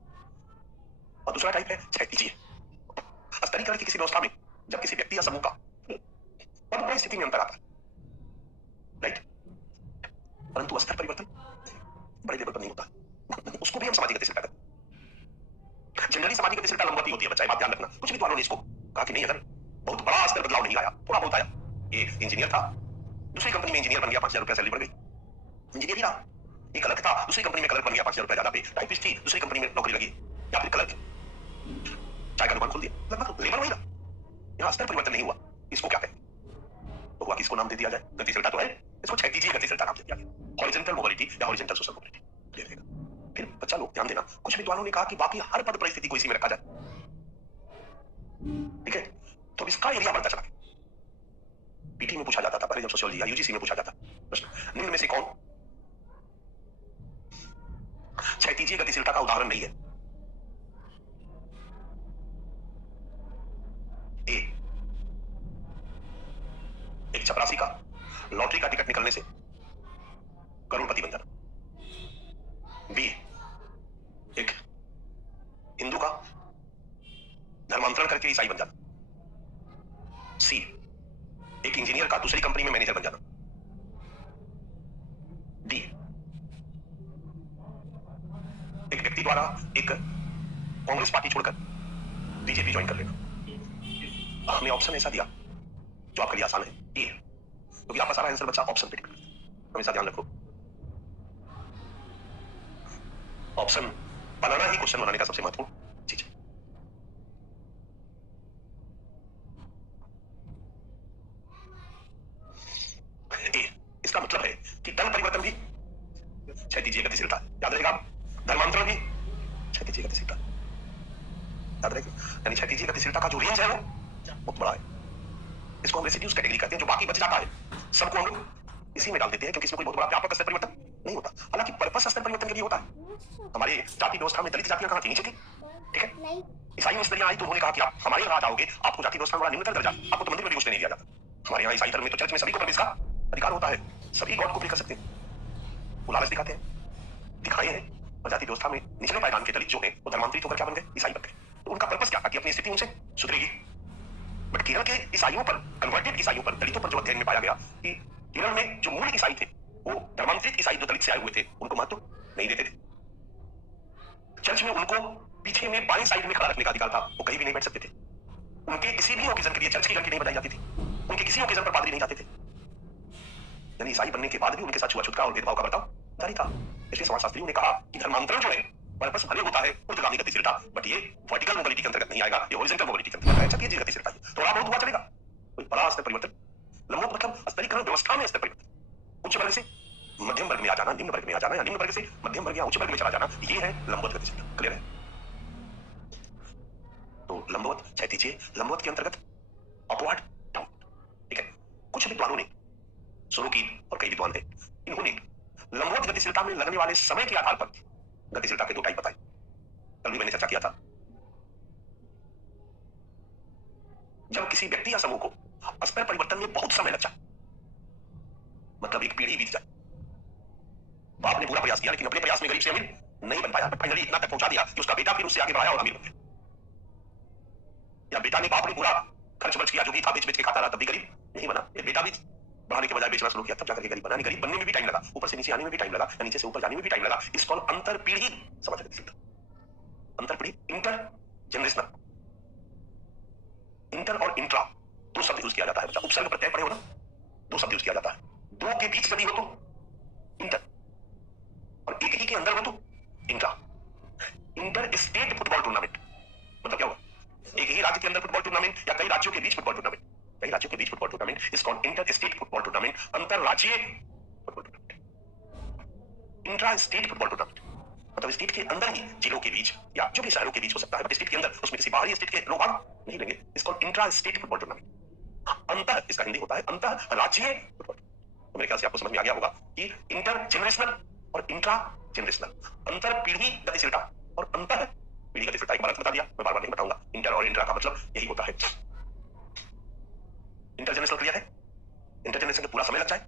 और दूसरा टाइप है क्षैतिज। स्तरीकरण की किसी व्यवस्था में जब किसी व्यक्ति या समूह का बड़ी स्थिति में अंतर आता है, राइट, परंतु स्तर परिवर्तन बड़े लेवल पर नहीं होता, उसको भी हम सामाजिक गतिशीलता कहते हैं। जनरली सामाजिक गतिशीलता लंबवत ही होती है, बच्चा बात ध्यान रखना। कुछ विद्वानों ने इसको कहा कि नहीं, अगर बहुत बड़ा स्तर बदलाव नहीं आया, थोड़ा बहुत आया, ये इंजीनियर था, दूसरी कंपनी में इंजीनियर बन गया, 5,000 रुपया सैलरी बढ़ गई, इंजीनियर ही रहा। एक क्लर्क था, दूसरी कंपनी में क्लर्क बन गया, 5,000 रुपया ज्यादा पे। टाइपिस्ट थी, दूसरी कंपनी में नौकरी लगी, या फिर क्लर्क चाय का दुकान खोल दिया, लगभग लेबर वही रहा, यहाँ स्तर परिवर्तन नहीं हुआ। इसको क्या कहते हैं? तो हुआ कि इसको नाम दे दिया जाए, गतिशीलता तो है, इसको क्षैतिज गतिशीलता नाम दे दिया गया, हॉरिजॉन्टल मोबिलिटी या हॉरिजॉन्टल सोशल मोबिलिटी दे देगा। फिर बच्चा लोग ध्यान देना, कुछ विद्वानों ने कहा कि बाकी हर पद परिस्थिति को इसी में रखा जाए, ठीक है? तो इसका एरिया बढ़ता चला गया। पीटी में पूछा जाता था पहले, जब सोशियोलॉजी या यूजीसी में पूछा जाता प्रश्न, निम्न में से कौन क्षैतिज गतिशीलता का उदाहरण नहीं है? ए, एक चपरासी का लॉटरी का टिकट निकलने से करोड़पति बन जाना। बी, एक हिंदू का धर्मांतरण करके ईसाई बन जाना। सी, एक इंजीनियर का दूसरी कंपनी में मैनेजर बन जाना। डी, एक व्यक्ति द्वारा एक कांग्रेस पार्टी छोड़कर बीजेपी ज्वाइन कर लेना। हमने ऑप्शन ऐसा दिया जो आपके लिए आसान है, ये, क्योंकि आपका सारा आंसर बच्चा ऑप्शन पे डिपेंड करता है, हमेशा ध्यान रखो। ऑप्शन बनाना ही क्वेश्चन बनाने का सबसे महत्वपूर्ण चीज है। ए, इसका मतलब है कि दल परिवर्तन भी क्षैतिज गतिशीलता, याद रहेगा। धर्मांतरण भी क्षैतिज गतिशीलता, याद रहेगा। यानी क्षैतिज गतिशीलता का जो रेंज है वो बहुत बड़ा है। इसको हम रेसिड्यूज कैटेगरी कहते हैं, जो बाकी बच जाता है सबको हम लोग इसी में डाल देते हैं, क्योंकि इसमें कोई बहुत बड़ा व्यापक स्तर परिवर्तन नहीं होता। हालांकि पर्पस स्तर परिवर्तन के लिए होता है। हमारे जाति व्यवस्था में दलित जातियां कहां थी? नीचे थी, ठीक है। ईसाई में स्त्रियां आई तो उन्होंने कहा कि आप हमारे यहाँ आ जाओगे, आपको जाति व्यवस्था में बड़ा निम्नतर दर्जा, आपको तो मंदिर में भी घुसने नहीं दिया जाता। हमारे यहाँ ईसाई धर्म में तो चर्च में सभी को प्रवेश का अधिकार होता है, सभी गॉड को प्रे कर सकते हैं। वो लालच दिखाते हैं, दिखाए हैं, और जाति व्यवस्था में निचले पायदान के दलित जो है वो धर्मांतरित होकर क्या बन गए? ईसाई बन गए। तो उनका पर्पस क्या था कि अपनी स्थिति उनसे सुधरेगी। बट केरल के ईसाइयों पर, कन्वर्टेड ईसाइयों पर, दलितों पर जो अध्ययन में पाया गया कि केरल में जो मूल ईसाई थे, वो धर्मांतरित ईसाई जो दलित से आए हुए थे, उनको महत्व नहीं देते थे। चर्च में उनको पीछे में बाएं साइड में खड़ा रखने का अधिकार था, वो कहीं भी नहीं बैठ सकते थे। उनके किसी भी ओकेजन के लिए चर्च की घंटी नहीं बजाई जाती थी, उनके किसी ओकेजन पर पादरी नहीं जाते थे। यानी ईसाई बनने के बाद भी उनके साथ छुआछूत का और भेदभाव का बर्ताव जारी था। इसलिए समाजशास्त्रियों ने कहा कि धर्मांतरण जो है पर्पस भले होता है ऊर्ध्वगामी गतिशीलता, बट ये वर्टिकल मोबिलिटी के अंतर्गत नहीं आएगा, ये हॉरिजॉन्टल मोबिलिटी के अंतर्गत आएगा। क्षैतिज गतिशीलता है, थोड़ा बहुत हुआ चलेगा, कोई बड़ा स्तर परिवर्तन। लंबवत मतलब स्तरीकरण व्यवस्था में स्तर परिवर्तन, उच्च वर्ग से मध्यम वर्ग में आ जाना, निम्न वर्ग में आ जाना, या निम्न वर्ग से मध्यम वर्ग या उच्च वर्ग में चला जाना, ये है लंबवत गतिशीलता। क्लियर है? तो लंबवत, क्षैतिज, लंबवत के अंतर्गत अपवर्ड, डाउन, ठीक है। कुछ विद्वानों ने, सोरोकिन और कई विद्वान थे, इन्होंने लंबवत गतिशीलता में लगने वाले समय के आधार पर गतिशीलता के दो टाइप बताए। कल भी मैंने चर्चा किया था। जब किसी व्यक्ति या समूह को स्तर परिवर्तन में बहुत समय लग जाए, मतलब एक पीढ़ी बीत जाए, तो आपने पूरा प्रयास किया लेकिन अपने प्रयास में गरीब से अमीर नहीं बन पाया, फाइनली इतना तक पहुंचा दिया कि उसका बेटा फिर उससे आगे बढ़ाया और अमीर बन गया, या बेटा ने बाप ने पूरा खर्च वर्च किया, जो भी था बेच बेच के खाता रहा, तब भी गरीब नहीं बना। ये बेटा भी बढ़ाने के बजाय बेचना शुरू किया, तब जाकर के गरीब बना। गरीब बनने में भी टाइम लगा, ऊपर से नीचे आने में भी टाइम लगा, या नीचे से ऊपर जाने में भी टाइम लगा। इस कॉल अंतर पीढ़ी सामाजिक गतिशीलता। अंतर पीढ़ी, इंटर जनरेशनल। इंटर और इंट्रा दो शब्द यूज किया जाता है। बच्चा उपसर्ग प्रत्यय पढ़े हो ना, दो शब्द यूज किया जाता है। दो के बीच यदि हो तो इंटर, और एक ही के अंदर हो तो intra. Inter state football tournament मतलब क्या हुआ? एक ही राज्य के अंदर फुटबॉल टूर्नामेंट या कई राज्यों के बीच फुटबॉल टूर्नामेंट, कई राज्यों के बीच football tournament is called inter state football tournament, अंतरराज्यीय football tournament. Intra state football tournament मतलब स्टेट के अंदर ही जिलों के बीच या जो भी शहरों के बीच हो सकता है, बट स्टेट के अंदर, उसमें किसी बाहरी स्टेट के लोग नहीं लेंगे। Is called intra state football tournament. अंतर, इसका हिंदी होता है अंतरराज्यीय फुटबॉल। तो मेरे ख्याल से आपको समझ में आ गया होगा कि इंटर जनरेशनल और इंट्रा जनरेशनल, अंतर पीढ़ी गतिशीलता और अंतर पीढ़ी गतिशीलता। एक बार बता दिया, मैं बार बार नहीं बताऊंगा। इंटर और इंट्रा का मतलब यही होता है। इंटर जनरेशनल क्लियर है? इंटर जनरेशन का पूरा समय लग जाए।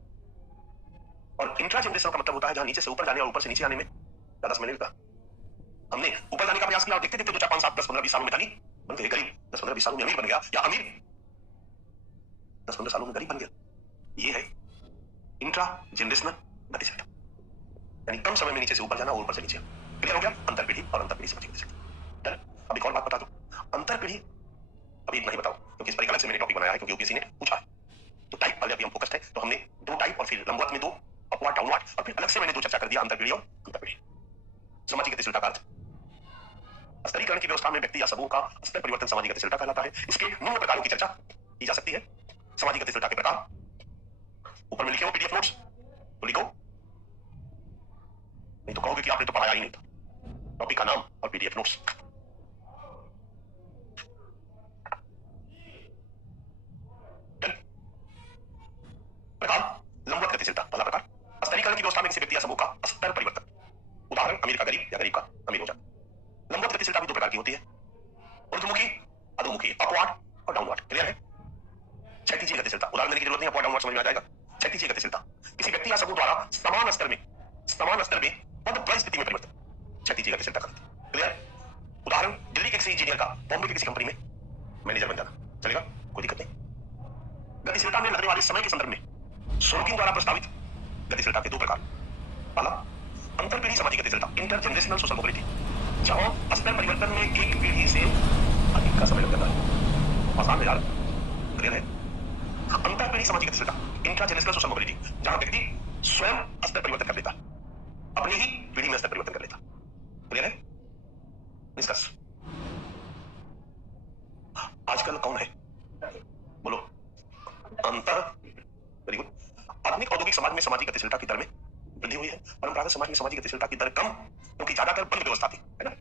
और इंट्रा जनरेशन का मतलब होता है जहां नीचे से ऊपर जाने और ऊपर से नीचे आने में ज्यादा समय नहीं लगता। हमने ऊपर जाने का प्रयास किया और देखते देखते 2 4 5 7 10 15 20 सालों में धनी बन गए, गरीब 10 15 20 सालों में अमीर बन गया, या अमीर 10 15 सालों में गरीब बन गया। ये है इंट्रा जनरेशनल गतिशीलता, यानी कम समय में नीचे से ऊपर जाना और ऊपर से नीचे आना। क्लियर हो गया? अंतर पीढ़ी और अंतर पीढ़ी सामाजिक गतिशीलता। अब एक और बात बता दूं, अंतर पीढ़ी अभी इतना ही बताओ क्योंकि इस पर अलग से मैंने टॉपिक बनाया है, क्योंकि यूपीएससी ने पूछा है। तो टाइप वाले अभी हम फोकस्ड है, तो हमने 2 टाइप और फिर लंबवत में 2, अपवर्ड डाउनवर्ड, और फिर अलग से मैंने 2 चर्चा कर दिया, अंतर पीढ़ी और अंतर पीढ़ी। सामाजिक गतिशीलता का अर्थ, स्तरीकरण की व्यवस्था में व्यक्ति या समूह का स्तर परिवर्तन सामाजिक गतिशीलता कहलाता है। इसके निम्न प्रकारों की चर्चा की जा सकती है। सामाजिक गतिशीलता के प्रकार ऊपर में लिखे हो पीडीएफ नोट्स तो लिखो, नहीं तो कहोगे कि आपने तो पढ़ाया ही नहीं था। टॉपिक का नाम और पीडीएफ नोट्स। प्रकार लंबवत गतिशीलता। पहला प्रकार, स्तरीकरण की व्यवस्था में किसी व्यक्ति या समूह का स्तर परिवर्तन। उदाहरण, अमीर का गरीब या गरीब का अमीर हो जाता। लंबवत गतिशीलता भी 2 प्रकार की होती है, ऊर्ध्वमुखी, अधोमुखी, अपवर्ड और डाउनवर्ड। क्लियर है? क्षैतिजीय गतिशीलता, उदाहरण देने की जरूरत नहीं, अपवर्ड डाउनवर्ड समझ में आ जाएगा। क्षैतिजीय गतिशीलता, किसी व्यक्ति या समूह द्वारा समान स्तर में पद द्वय स्थिति में परिवर्तन क्षैतिजीय गतिशीलता कहलाती है। क्लियर? उदाहरण, दिल्ली के किसी इंजीनियर का बॉम्बे की किसी कंपनी में मैनेजर बन जाना। चलेगा? कोई दिक्कत नहीं। गतिशीलता में लगने वाले समय के संदर्भ में सोरकिन द्वारा प्रस्तावित गतिशीलता के 2 प्रकार। पहला, अंतर पीढ़ी सामाजिक गतिशीलता, इंटर जनरेशनल सोशल मोबिलिटी, जहां स्तर परिवर्तन में एक पीढ़ी से अधिक का समय लग जाता है। आसान है यार, क्लियर है? अंतर पीढ़ी सामाजिक गतिशीलता, इंट्रा जनरेशनल सोशल मोबिलिटी, जहां व्यक्ति स्वयं स्तर परिवर्तन कर लेता है, अपनी ही पीढ़ी में स्तर परिवर्तन कर लेता है। क्लियर है? डिस्कस। आजकल कौन है? बोलो। अंतर, वेरी गुड। आधुनिक औद्योगिक समाज में सामाजिक गतिशीलता की दर में वृद्धि हुई है। परंपरागत समाज में सामाजिक गतिशीलता की दर कम, क्योंकि ज्यादातर बंद व्यवस्था थी, है ना?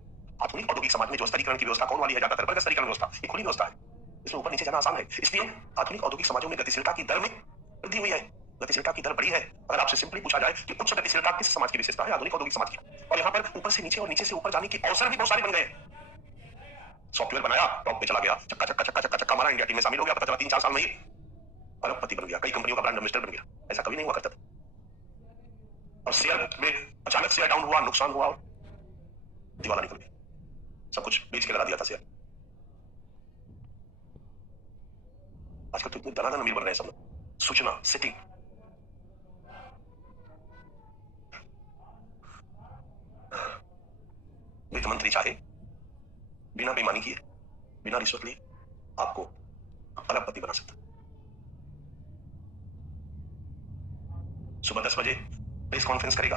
आधुनिक औद्योगिक समाज में जो स्तरीकरण की व्यवस्था कौन वाली है? ज्यादातर वर्ग स्तरीकरण व्यवस्था, ये खुली व्यवस्था है, इसमें ऊपर नीचे जाना आसान है। इसलिए आधुनिक औद्योगिक समाजों में गतिशीलता की दर में वृद्धि हुई है, गतिशीलता की दर बढ़ी है। अगर आपसे सिंपली पूछा जाए कि उच्च गतिशीलता किस समाज की विशेषता है? आधुनिक औद्योगिक समाज की। और यहाँ पर ऊपर से नीचे और नीचे से ऊपर जाने के अवसर भी बहुत सारे बन गए। सॉफ्टवेयर बनाया, टॉप पे चला गया, चक्का चक्का चक्का चक्का चक्का मारा, इंडिया टीम में शामिल हो गया, पता चला 3-4 साल में ही अरबपति बन गया, कई कंपनियों का ब्रांड एम्बेसडर बन गया। ऐसा कभी नहीं हुआ करता था। और शेयर में अचानक शेयर डाउन हुआ, नुकसान हुआ और दिवाला निकल गया, सब कुछ बेच के लगा दिया था शेयर। आजकल तो इतने दनादन अमीर बन रहे हैं सब लोग। सूचना सेटिंग, वित्त मंत्री चाहे बिना बेईमानी किए, बिना रिश्वत लिए आपको अरबपति बना सकता। सुबह 10 बजे प्रेस कॉन्फ्रेंस करेगा,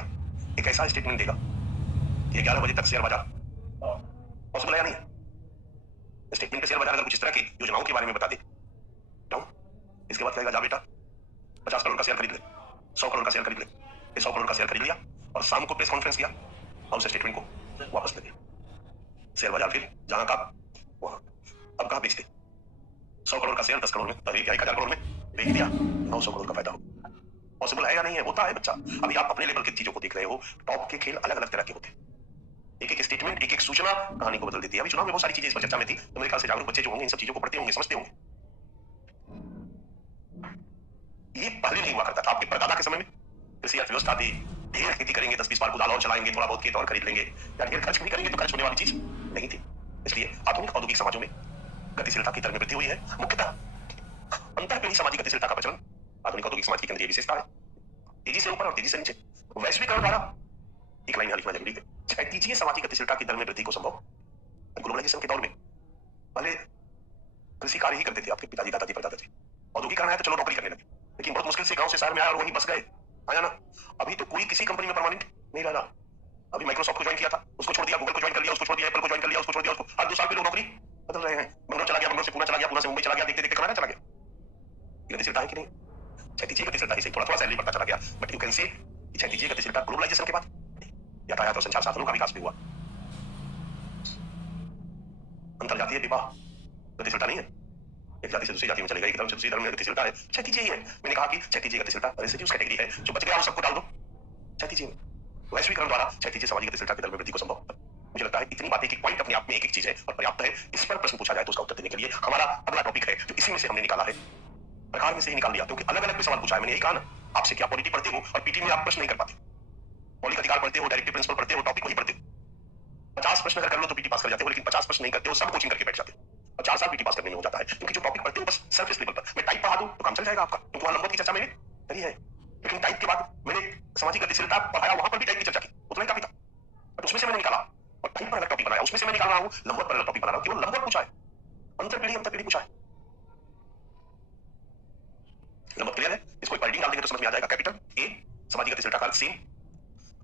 एक ऐसा स्टेटमेंट देगा कि 11 बजे तक शेयर बाजार पॉसिबल है या नहीं? स्टेटमेंट पे शेयर बाजार अगर कुछ इस तरह की योजनाओं के बारे में बता दे डाउन, इसके बाद कहेगा जा बेटा 50 करोड़ का शेयर खरीद ले, 100 करोड़ का शेयर खरीद ले। 100 करोड़ का शेयर खरीद लिया और शाम को प्रेस कॉन्फ्रेंस किया और उस स्टेटमेंट को वापस ले दिया। शेयर बाजार फिर जहां का वहां। अब कहां बेचते? 100 करोड़ का शेयर 10 करोड़ में, 1000 करोड़ में बेच दिया, 900 करोड़ का फायदा हो। पॉसिबल है या नहीं है? होता है बच्चा। अभी आप अपने लेवल की चीजों को देख रहे हो, टॉप के खेल अलग अलग तरह के होते हैं। एक एक स्टेटमेंट, एक एक सूचना कहानी को बदल देती है। अभी चुनाव में बहुत सारी चीजें इस पर चर्चा में थी, तो मेरे ख्याल से जागरूक बच्चे जो होंगे इन सब चीजों को पढ़ते होंगे, समझते होंगे। ये पहले नहीं हुआ करता था। आपके परदादा के समय में कृषि अर्थव्यवस्था थी, ढेर खेती करेंगे, 10-20 बार कुदाल और चलाएंगे, थोड़ा बहुत खेत और खरीद लेंगे, या ढेर खर्च नहीं करेंगे तो खर्च होने वाली चीज नहीं थी। इसलिए आधुनिक औद्योगिक समाजों में गतिशीलता की दर में वृद्धि हुई है। मुख्यतः अंतःपीढ़ी सामाजिक गतिशीलता का प्रचलन आधुनिक औद्योगिक समाज की केंद्रीय विशेषता है तेजी से ऊपर और तेजी से नीचे वैश्वीकरण द्वारा एक लाइन यहाँ लिखना जरूरी है क्षैतिजीय सामाजिक गतिशीलता की दर में वृद्धि को संभव ग्लोबलाइजेशन के दौर में पहले कृषि कार्य ही करते थे आपके पिताजी दादाजी परदादा जी औद्योगिकरण आया तो चलो नौकरी करने लगे लेकिन बहुत मुश्किल से गांव से शहर में आया और वहीं बस गए आया ना अभी तो कोई किसी कंपनी में परमानेंट नहीं रह रहा अभी माइक्रोसॉफ्ट को ज्वाइन किया था उसको छोड़ दिया गूगल को ज्वाइन कर लिया उसको छोड़ दिया एप्पल को ज्वाइन कर लिया उसको छोड़ दिया उसको हर 2 साल पे लोग नौकरी बदल रहे हैं बंगलोर चला गया बंगलोर से पुणे चला गया पुणे से मुंबई चला गया देखते देखते कनाडा चला गया गतिशीलता है कि नहीं क्षैतिजीय गतिशीलता ही सही थोड़ा थोड़ा सैलरी बढ़ता चला गया बट यू कैन से क्षैतिजीय गतिशीलता ग्लोबलाइजेशन के बाद यातायात और संचार साधनों का विकास भी हुआ अंतरजातीय विवाह गतिशीलता नहीं है एक जाति से दूसरी जाति में चले गए एक धर्म से दूसरी धर्म में गतिशीलता है क्षैतिजीय ही है मैंने कहा कि क्षैतिजीय गतिशीलता रेसिड्यूज कैटेगरी है जो बच गया वो सबको डाल दो क्षैतिजीय वैश्वीकरण द्वारा क्षैतिजीय सामाजिक गतिशीलता की दर में वृद्धि को संभव मुझे लगता है इतनी बातें कि पॉइंट अपने आप में एक चीज है और पर्याप्त है इस पर प्रश्न पूछा जाए तो उसका उत्तर देने के लिए हमारा अगला टॉपिक है जो इसी में से हमने निकाला है प्रकार में से ही निकाल लिया क्योंकि अलग अलग सवाल पूछा है मैंने यही कहा ना आपसे क्या पॉलिटी पढ़ते हो और पीटी में आप प्रश्न नहीं कर पाते मौलिक अधिकार पढ़ते हो डायरेक्टिव प्रिंसिपल पढ़ते हो टॉपिक वही पढ़ते हो 50 प्रश्न अगर कर लो तो पीटी पास कर जाते हो लेकिन 50 प्रश्न नहीं करते हो सब कोचिंग करके बैठ जाते हो और 4 साल पीटी पास करने में हो जाता है क्योंकि जो टॉपिक पढ़ते हो बस सरफेस लेवल पर मैं टाइप पढ़ा दूं तो काम चल जाएगा आपका क्योंकि वहां लंबवत की चर्चा मैंने करी है लेकिन टाइप के बाद मैंने सामाजिक गतिशीलता पढ़ाया वहां पर भी टाइप की चर्चा की उतना ही काफी था बट उसमें से मैंने निकाला और टाइप पर अलग टॉपिक बनाया उसमें से मैं निकाल रहा हूं लंबवत पर अलग टॉपिक बना रहा हूं केवल लंबवत पूछा है अंतर पीढ़ी पूछा है लंबवत क्लियर है इसको एक वर्डिंग डाल देंगे तो समझ में आ जाएगा कैपिटल ए सामाजिक गतिशीलता का अर्थ सेम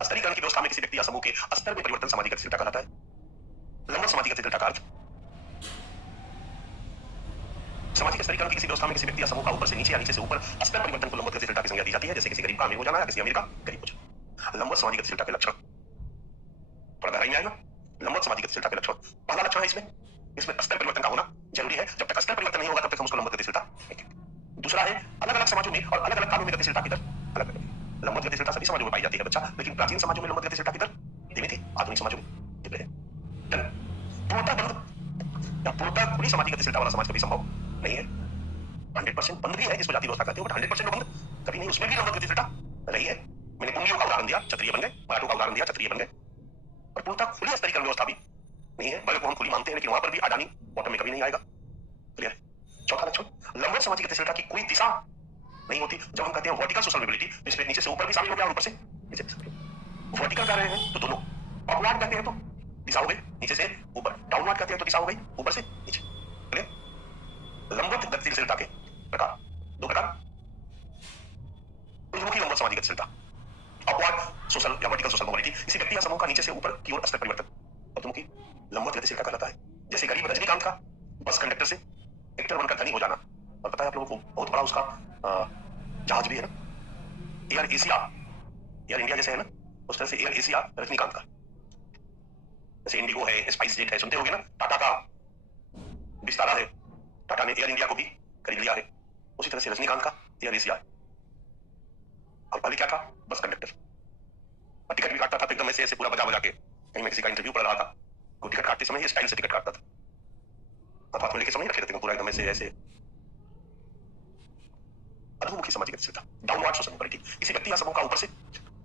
स्तरीकरण की व्यवस्था में किसी व्यक्ति या समूह के स्तर में परिवर्तन सामाजिक गतिशीलता कहलाता है लंबवत सामाजिक गतिशीलता का अर्थ सामाजिक स्तरीकरण की किसी व्यवस्था में किसी व्यक्ति या समूह का ऊपर से नीचे या नीचे से ऊपर स्तर परिवर्तन को लंबवत गतिशीलता की संज्ञा दी जाती है जैसे किसी गरीब का अमीर हो जाना या किसी अमीर का गरीब हो जाना लंबवत सामाजिक गतिशीलता के लक्षण थोड़ा गहराई में आएगा लंबवत सामाजिक गतिशीलता के लक्षण पहला लक्षण है इसमें स्तर परिवर्तन का होना जरूरी है जब तक स्तर परिवर्तन नहीं होगा तब तक हम उसको लंबवत गतिशीलता कहेंगे दूसरा है अलग अलग समाजों में और अलग अलग कालों में गतिशीलता की दर अलग अलग लंबवत गतिशीलता सभी समाजों में पाई जाती है बच्चा लेकिन प्राचीन समाजों में लंबवत गतिशीलता की दर धीमी थी आधुनिक समाजों में धीमी है पूर्णतः बंद या पूर्णतः खुली सामाजिक गतिशीलता वाला समाज कभी संभव नहीं है 100% बंद भी है जिसको जाति व्यवस्था कहते हो बट 100% बंद कभी नहीं उसमें भी लंबवत गतिशीलता रही है मैंने कुंडियों का उदाहरण दिया क्षत्रिय बन गए मराठों का उदाहरण दिया क्षत्रिय बन गए और पूर्णतः खुली स्तरीकरण व्यवस्था भी नहीं है बल्कि हम खुली मानते हैं लेकिन वहां पर भी अडानी बॉटम में कभी नहीं आएगा क्लियर चौथा लक्षण लंबवत सामाजिक गतिशीलता की कोई दिशा नहीं होती जब हम कहते हैं वर्टिकल सोशल मोबिलिटी जिसमें नीचे से ऊपर भी शामिल हो गया और ऊपर से नीचे भी वर्टिकल कर रहे हैं तो दोनों अपवर्ड कहते हैं तो दिशा हो गई नीचे से ऊपर डाउनवर्ड कहते हैं तो दिशा हो गई ऊपर से नीचे क्लियर लंबवत गतिशीलता के प्रकार दो प्रकार ऊर्ध्वमुखी लंबवत सामाजिक गतिशीलता अपवर्ड सोशल या वर्टिकल सोशल मोबिलिटी किसी व्यक्ति या समूह का नीचे से ऊपर की ओर स्तर परिवर्तन ऊर्ध्वमुखी लंबवत गतिशीलता कहलाता है जैसे गरीब रजनीकांत का बस कंडक्टर से एक्टर बनकर धनी हो जाना और पता है आप लोगों को बहुत बड़ा उसका जहाज भी है ना एयर एशिया एयर इंडिया जैसे है ना उस तरह से एयर एशिया रजनीकांत का जैसे इंडिगो है स्पाइस जेट है सुनते होगे ना टाटा का विस्तारा है टाटा ने एयर इंडिया को भी खरीद लिया है उसी तरह से रजनीकांत का एयर एशिया है और पहले क्या था बस कंडक्टर और टिकट भी काटता था तो एकदम ऐसे ऐसे पूरा बजा बजा के कहीं मैं किसी का इंटरव्यू पढ़ रहा था तो टिकट काटते समय स्टाइल से टिकट काटता था हाथ में लेके समय रखे रहते पूरा एकदम ऐसे ऐसे अधोमुखी सामाजिक गतिशीलता डाउनवर्ड सोशल मोबिलिटी किसी व्यक्ति या समूह का ऊपर से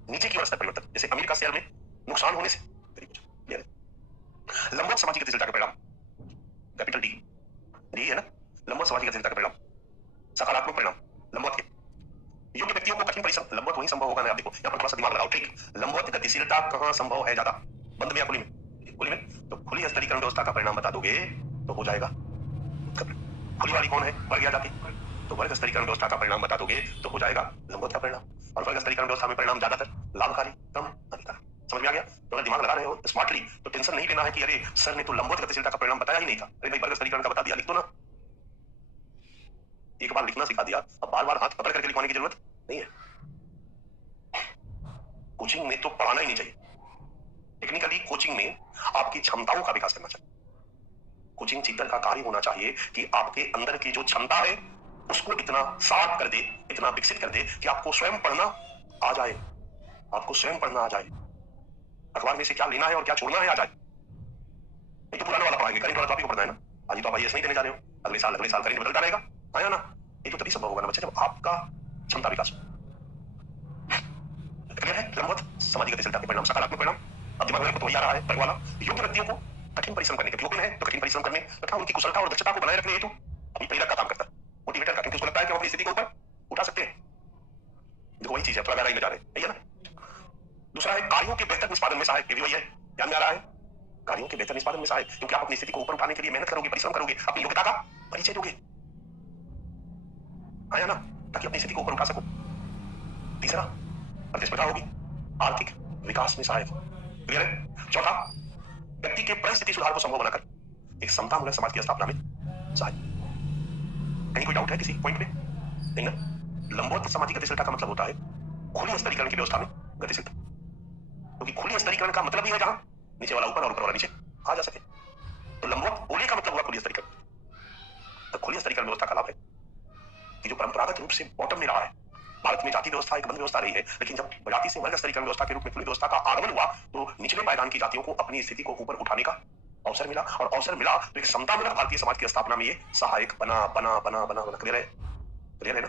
नीचे की ओर स्तर परिवर्तन जैसे अमेरिका शेयर में नुकसान होने से लंबवत सामाजिक गतिशीलता का परिणाम कैपिटल डी डी है ना लंबवत सामाजिक गतिशीलता का परिणाम सकारात्मक परिणाम लंबवत के योग्य व्यक्तियों को कठिन परिश्रम लंबवत वही संभव होगा ना आप देखो यहाँ पर थोड़ा सा दिमाग लगाओ ठीक लंबवत गतिशीलता कहाँ संभव है ज्यादा बंद में या खुली में तो खुली स्तरीकरण व्यवस्था का परिणाम बता दोगे तो हो जाएगा खुली वाली कौन है वर्ग या जाति तो वर्ग स्तरीकरण व्यवस्था का परिणाम बता दोगे तो हो जाएगा लंबवत का परिणाम और वर्ग स्तरीकरण व्यवस्था में परिणाम ज्यादातर लाभकारी कम हानिकारक समझ में आ गया तो अगर दिमाग लगा रहे हो स्मार्टली तो टेंशन नहीं लेना है कि अरे सर ने तो लंबवत गतिशीलता का परिणाम बताया ही नहीं था अरे भाई वर्ग स्तरीकरण का बता दिया लिख दो ना एक बार लिखना सिखा दिया अब बार बार हाथ पकड़ करके लिखवाने की जरूरत नहीं है कोचिंग में तो पढ़ाना ही नहीं चाहिए टेक्निकली कोचिंग में आपकी क्षमताओं का विकास करना चाहिए कोचिंग चीटर का कार्य होना चाहिए कि आपके अंदर की जो क्षमता है उसको इतना साफ कर दे इतना विकसित कर दे कि आपको स्वयं पढ़ना आ जाए आपको स्वयं पढ़ना आ जाए अखबार में से क्या लेना है और क्या छोड़ना है आ जाए नहीं तो पुराना वाला पढ़ाएंगे करंट वाला टॉपिक को पढ़ना है ना आज तो आप आईएएस नहीं देने जा रहे हो अगले साल करंट बदलता रहेगा आया ना ये तो तभी संभव होगा ना बच्चे जब आपका क्षमता विकास है लंबवत सामाजिक गतिशीलता के परिणाम सकारात्मक परिणाम अब दिमाग में तो वही आ रहा है वर्ग वाला योग्य व्यक्तियों को कठिन परिश्रम करने के योग्य है तो कठिन परिश्रम करने तथा उनकी कुशलता और दक्षता को बनाए रखने हेतु अभी प्रेरक का काम करता है मोटिवेटर का क्योंकि उसको लगता है कि हम अपनी स्थिति को ऊपर उठा सकते हैं चीज है, थोड़ा गहराई में जा रहे हैं, है ना। दूसरा है कार्यों के बेहतर निष्पादन में सहायक, ये भी वही है, ध्यान में आ रहा है, कार्यों के बेहतर निष्पादन में सहायक, क्योंकि आप अपनी स्थिति को ऊपर उठाने के लिए मेहनत करोगे, परिश्रम करोगे, अपनी योग्यता का परिचय दोगे, आया ना, ताकि अपनी स्थिति को ऊपर उठा सको। तीसरा, प्रतिस्पर्धा होगी, आर्थिक विकास में सहायक, क्लियर है। चौथा, व्यक्ति के परिस्थिति सुधार को संभव बनाकर एक समतामूलक समाज की स्थापना में सहायक। कहीं कोई डाउट है किसी पॉइंट पे? नहीं ना। लंबवत सामाजिक गतिशीलता का मतलब होता है खुली स्तरीकरण की व्यवस्था में गतिशीलता, क्योंकि खुली स्तरीकरण का मतलब ही है जहां नीचे वाला ऊपर और ऊपर वाला नीचे आ जा सके। तो लंबवत ओले का मतलब हुआ खुली स्तरीकरण। तो खुली स्तरीकरण व्यवस्था का लाभ है कि जो परंपरागत रूप से बॉटम में रहा है, भारत में जाति व्यवस्था एक बंद व्यवस्था रही है, लेकिन जब जाति से वर्ग स्तरीकरण व्यवस्था के रूप में खुली व्यवस्था का आगमन हुआ तो निचले पायदान की जातियों को अपनी स्थिति को ऊपर उठाने का अवसर मिला, और अवसर मिला तो एक समतामूलक भारतीय समाज की स्थापना में ये सहायक बना बना बना बना बना। क्लियर है? क्लियर है ना।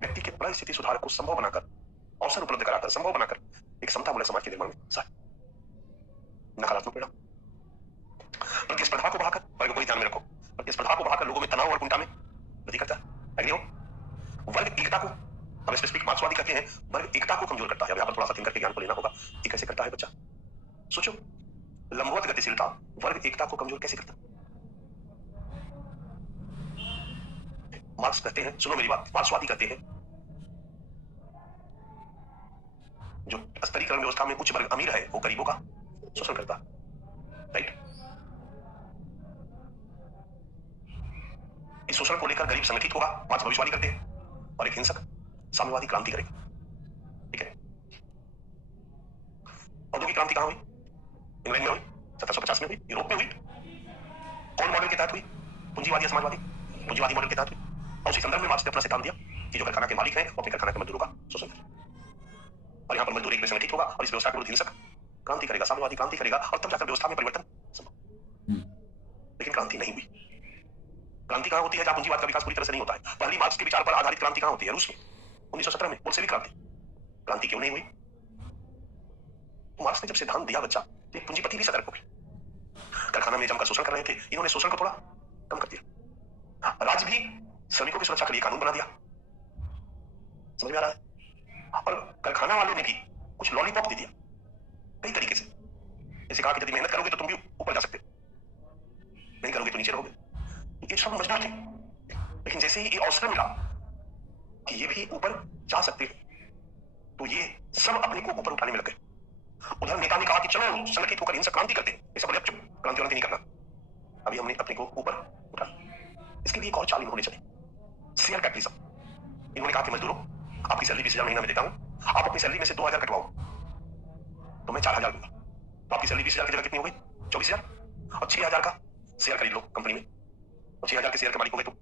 व्यक्ति के परिस्थिति सुधार को संभव बनाकर, अवसर उपलब्ध कराकर, संभव बनाकर एक समतामूलक समाज के निर्माण में सहायक। नकारात्मक परिणाम, प्रतिस्पर्धा को बढ़ाकर, वर्ग को ध्यान में रखो, प्रतिस्पर्धा को बढ़ाकर लोगों में तनाव और चिंता में वृद्धि करता है। एग्री हो? वर्ग एकता को, हम स्पेसिफिक मार्क्सवादी कहते हैं, वर्ग एकता को कमजोर करता है। अब यहाँ पर थोड़ा सा थिंकर के ज्ञान को लेना होगा, ये कैसे करता है बच्चा, सोचो। लंबवत गतिशीलता वर्ग एकता को कमजोर कैसे करता है? मार्क्स कहते हैं, सुनो मेरी बात, मार्क्सवादी कहते हैं जो स्तरीकरण व्यवस्था में उच्च वर्ग अमीर है वो गरीबों का शोषण करता है, राइट। इस शोषण को लेकर गरीब संगठित होगा, मार्क्स भविष्यवाणी करते हैं, और एक हिंसक साम्यवादी क्रांति करेगा, ठीक है। औद्योगिक क्रांति कहां हुई? इंग्लैंड में हुई, 1750 में हुई, यूरोप में हुई। कौन मॉडल के तहत हुई? पूंजीवादी या समाजवादी? पूंजीवादी मॉडल के तहत हुई। और उसी संदर्भ में मार्क्स ने अपना सिद्धांत दिया कि जो कारखाना के मालिक हैं वो अपने कारखाना के मजदूरों का शोषण करें, और यहाँ पर मजदूर एक में संगठित होगा और इस व्यवस्था के विरुद्ध हिंसक क्रांति करेगा, साम्यवादी क्रांति करेगा, और तब जाकर व्यवस्था में परिवर्तन संभव। लेकिन क्रांति नहीं हुई। क्रांति कहां होती है? जहां पूंजीवाद का विकास पूरी तरह से नहीं होता है। पहली मार्क्स के विचार पर आधारित क्रांति कहां होती है? रूस में 1917 में बोल्शेविक क्रांति। क्रांति क्यों नहीं हुई? मार्क्स ने जब सिद्धांत दिया बच्चा, तो पूंजीपति भी सतर्क हो गए। कारखाना में जमकर शोषण कर रहे थे, इन्होंने शोषण को थोड़ा कम कर दिया। राज्य भी श्रमिकों की सुरक्षा के लिए कानून बना दिया, समझ में आ रहा है। और कारखाना वालों ने भी कुछ लॉलीपॉप दे दिया कई तरीके से, जैसे कहा कि यदि मेहनत करोगे तो तुम भी ऊपर जा सकते, नहीं करोगे तो नीचे रहोगे। ये सब मजबूर थे, लेकिन जैसे ही ये अवसर मिला कि ये भी ऊपर जा सकते हैं, तो ये सब अपने को ऊपर उठाने में लग गए। उधर नेता ने कहा कि चलो संगठित होकर हिंसक क्रांति करते हैं, ये सब बोले चुप, क्रांति नहीं करना, अभी हमने अपने को ऊपर उठा। इसके लिए एक और चाल इन्होंने चली, शेयर कैपिटलिज्म। इन्होंने कहा कि मजदूरों, आपकी सैलरी 20,000 महीना में देता हूं, आप अपनी सैलरी में से 2,000 कटवाओ तो मैं 4,000 दूंगा। तो आपकी सैलरी 20,000 की जगह कितनी हो गई? 24,000। और 6,000 का शेयर खरीद लो कंपनी में, और 6,000 के शेयर के मालिक हो गए तुम।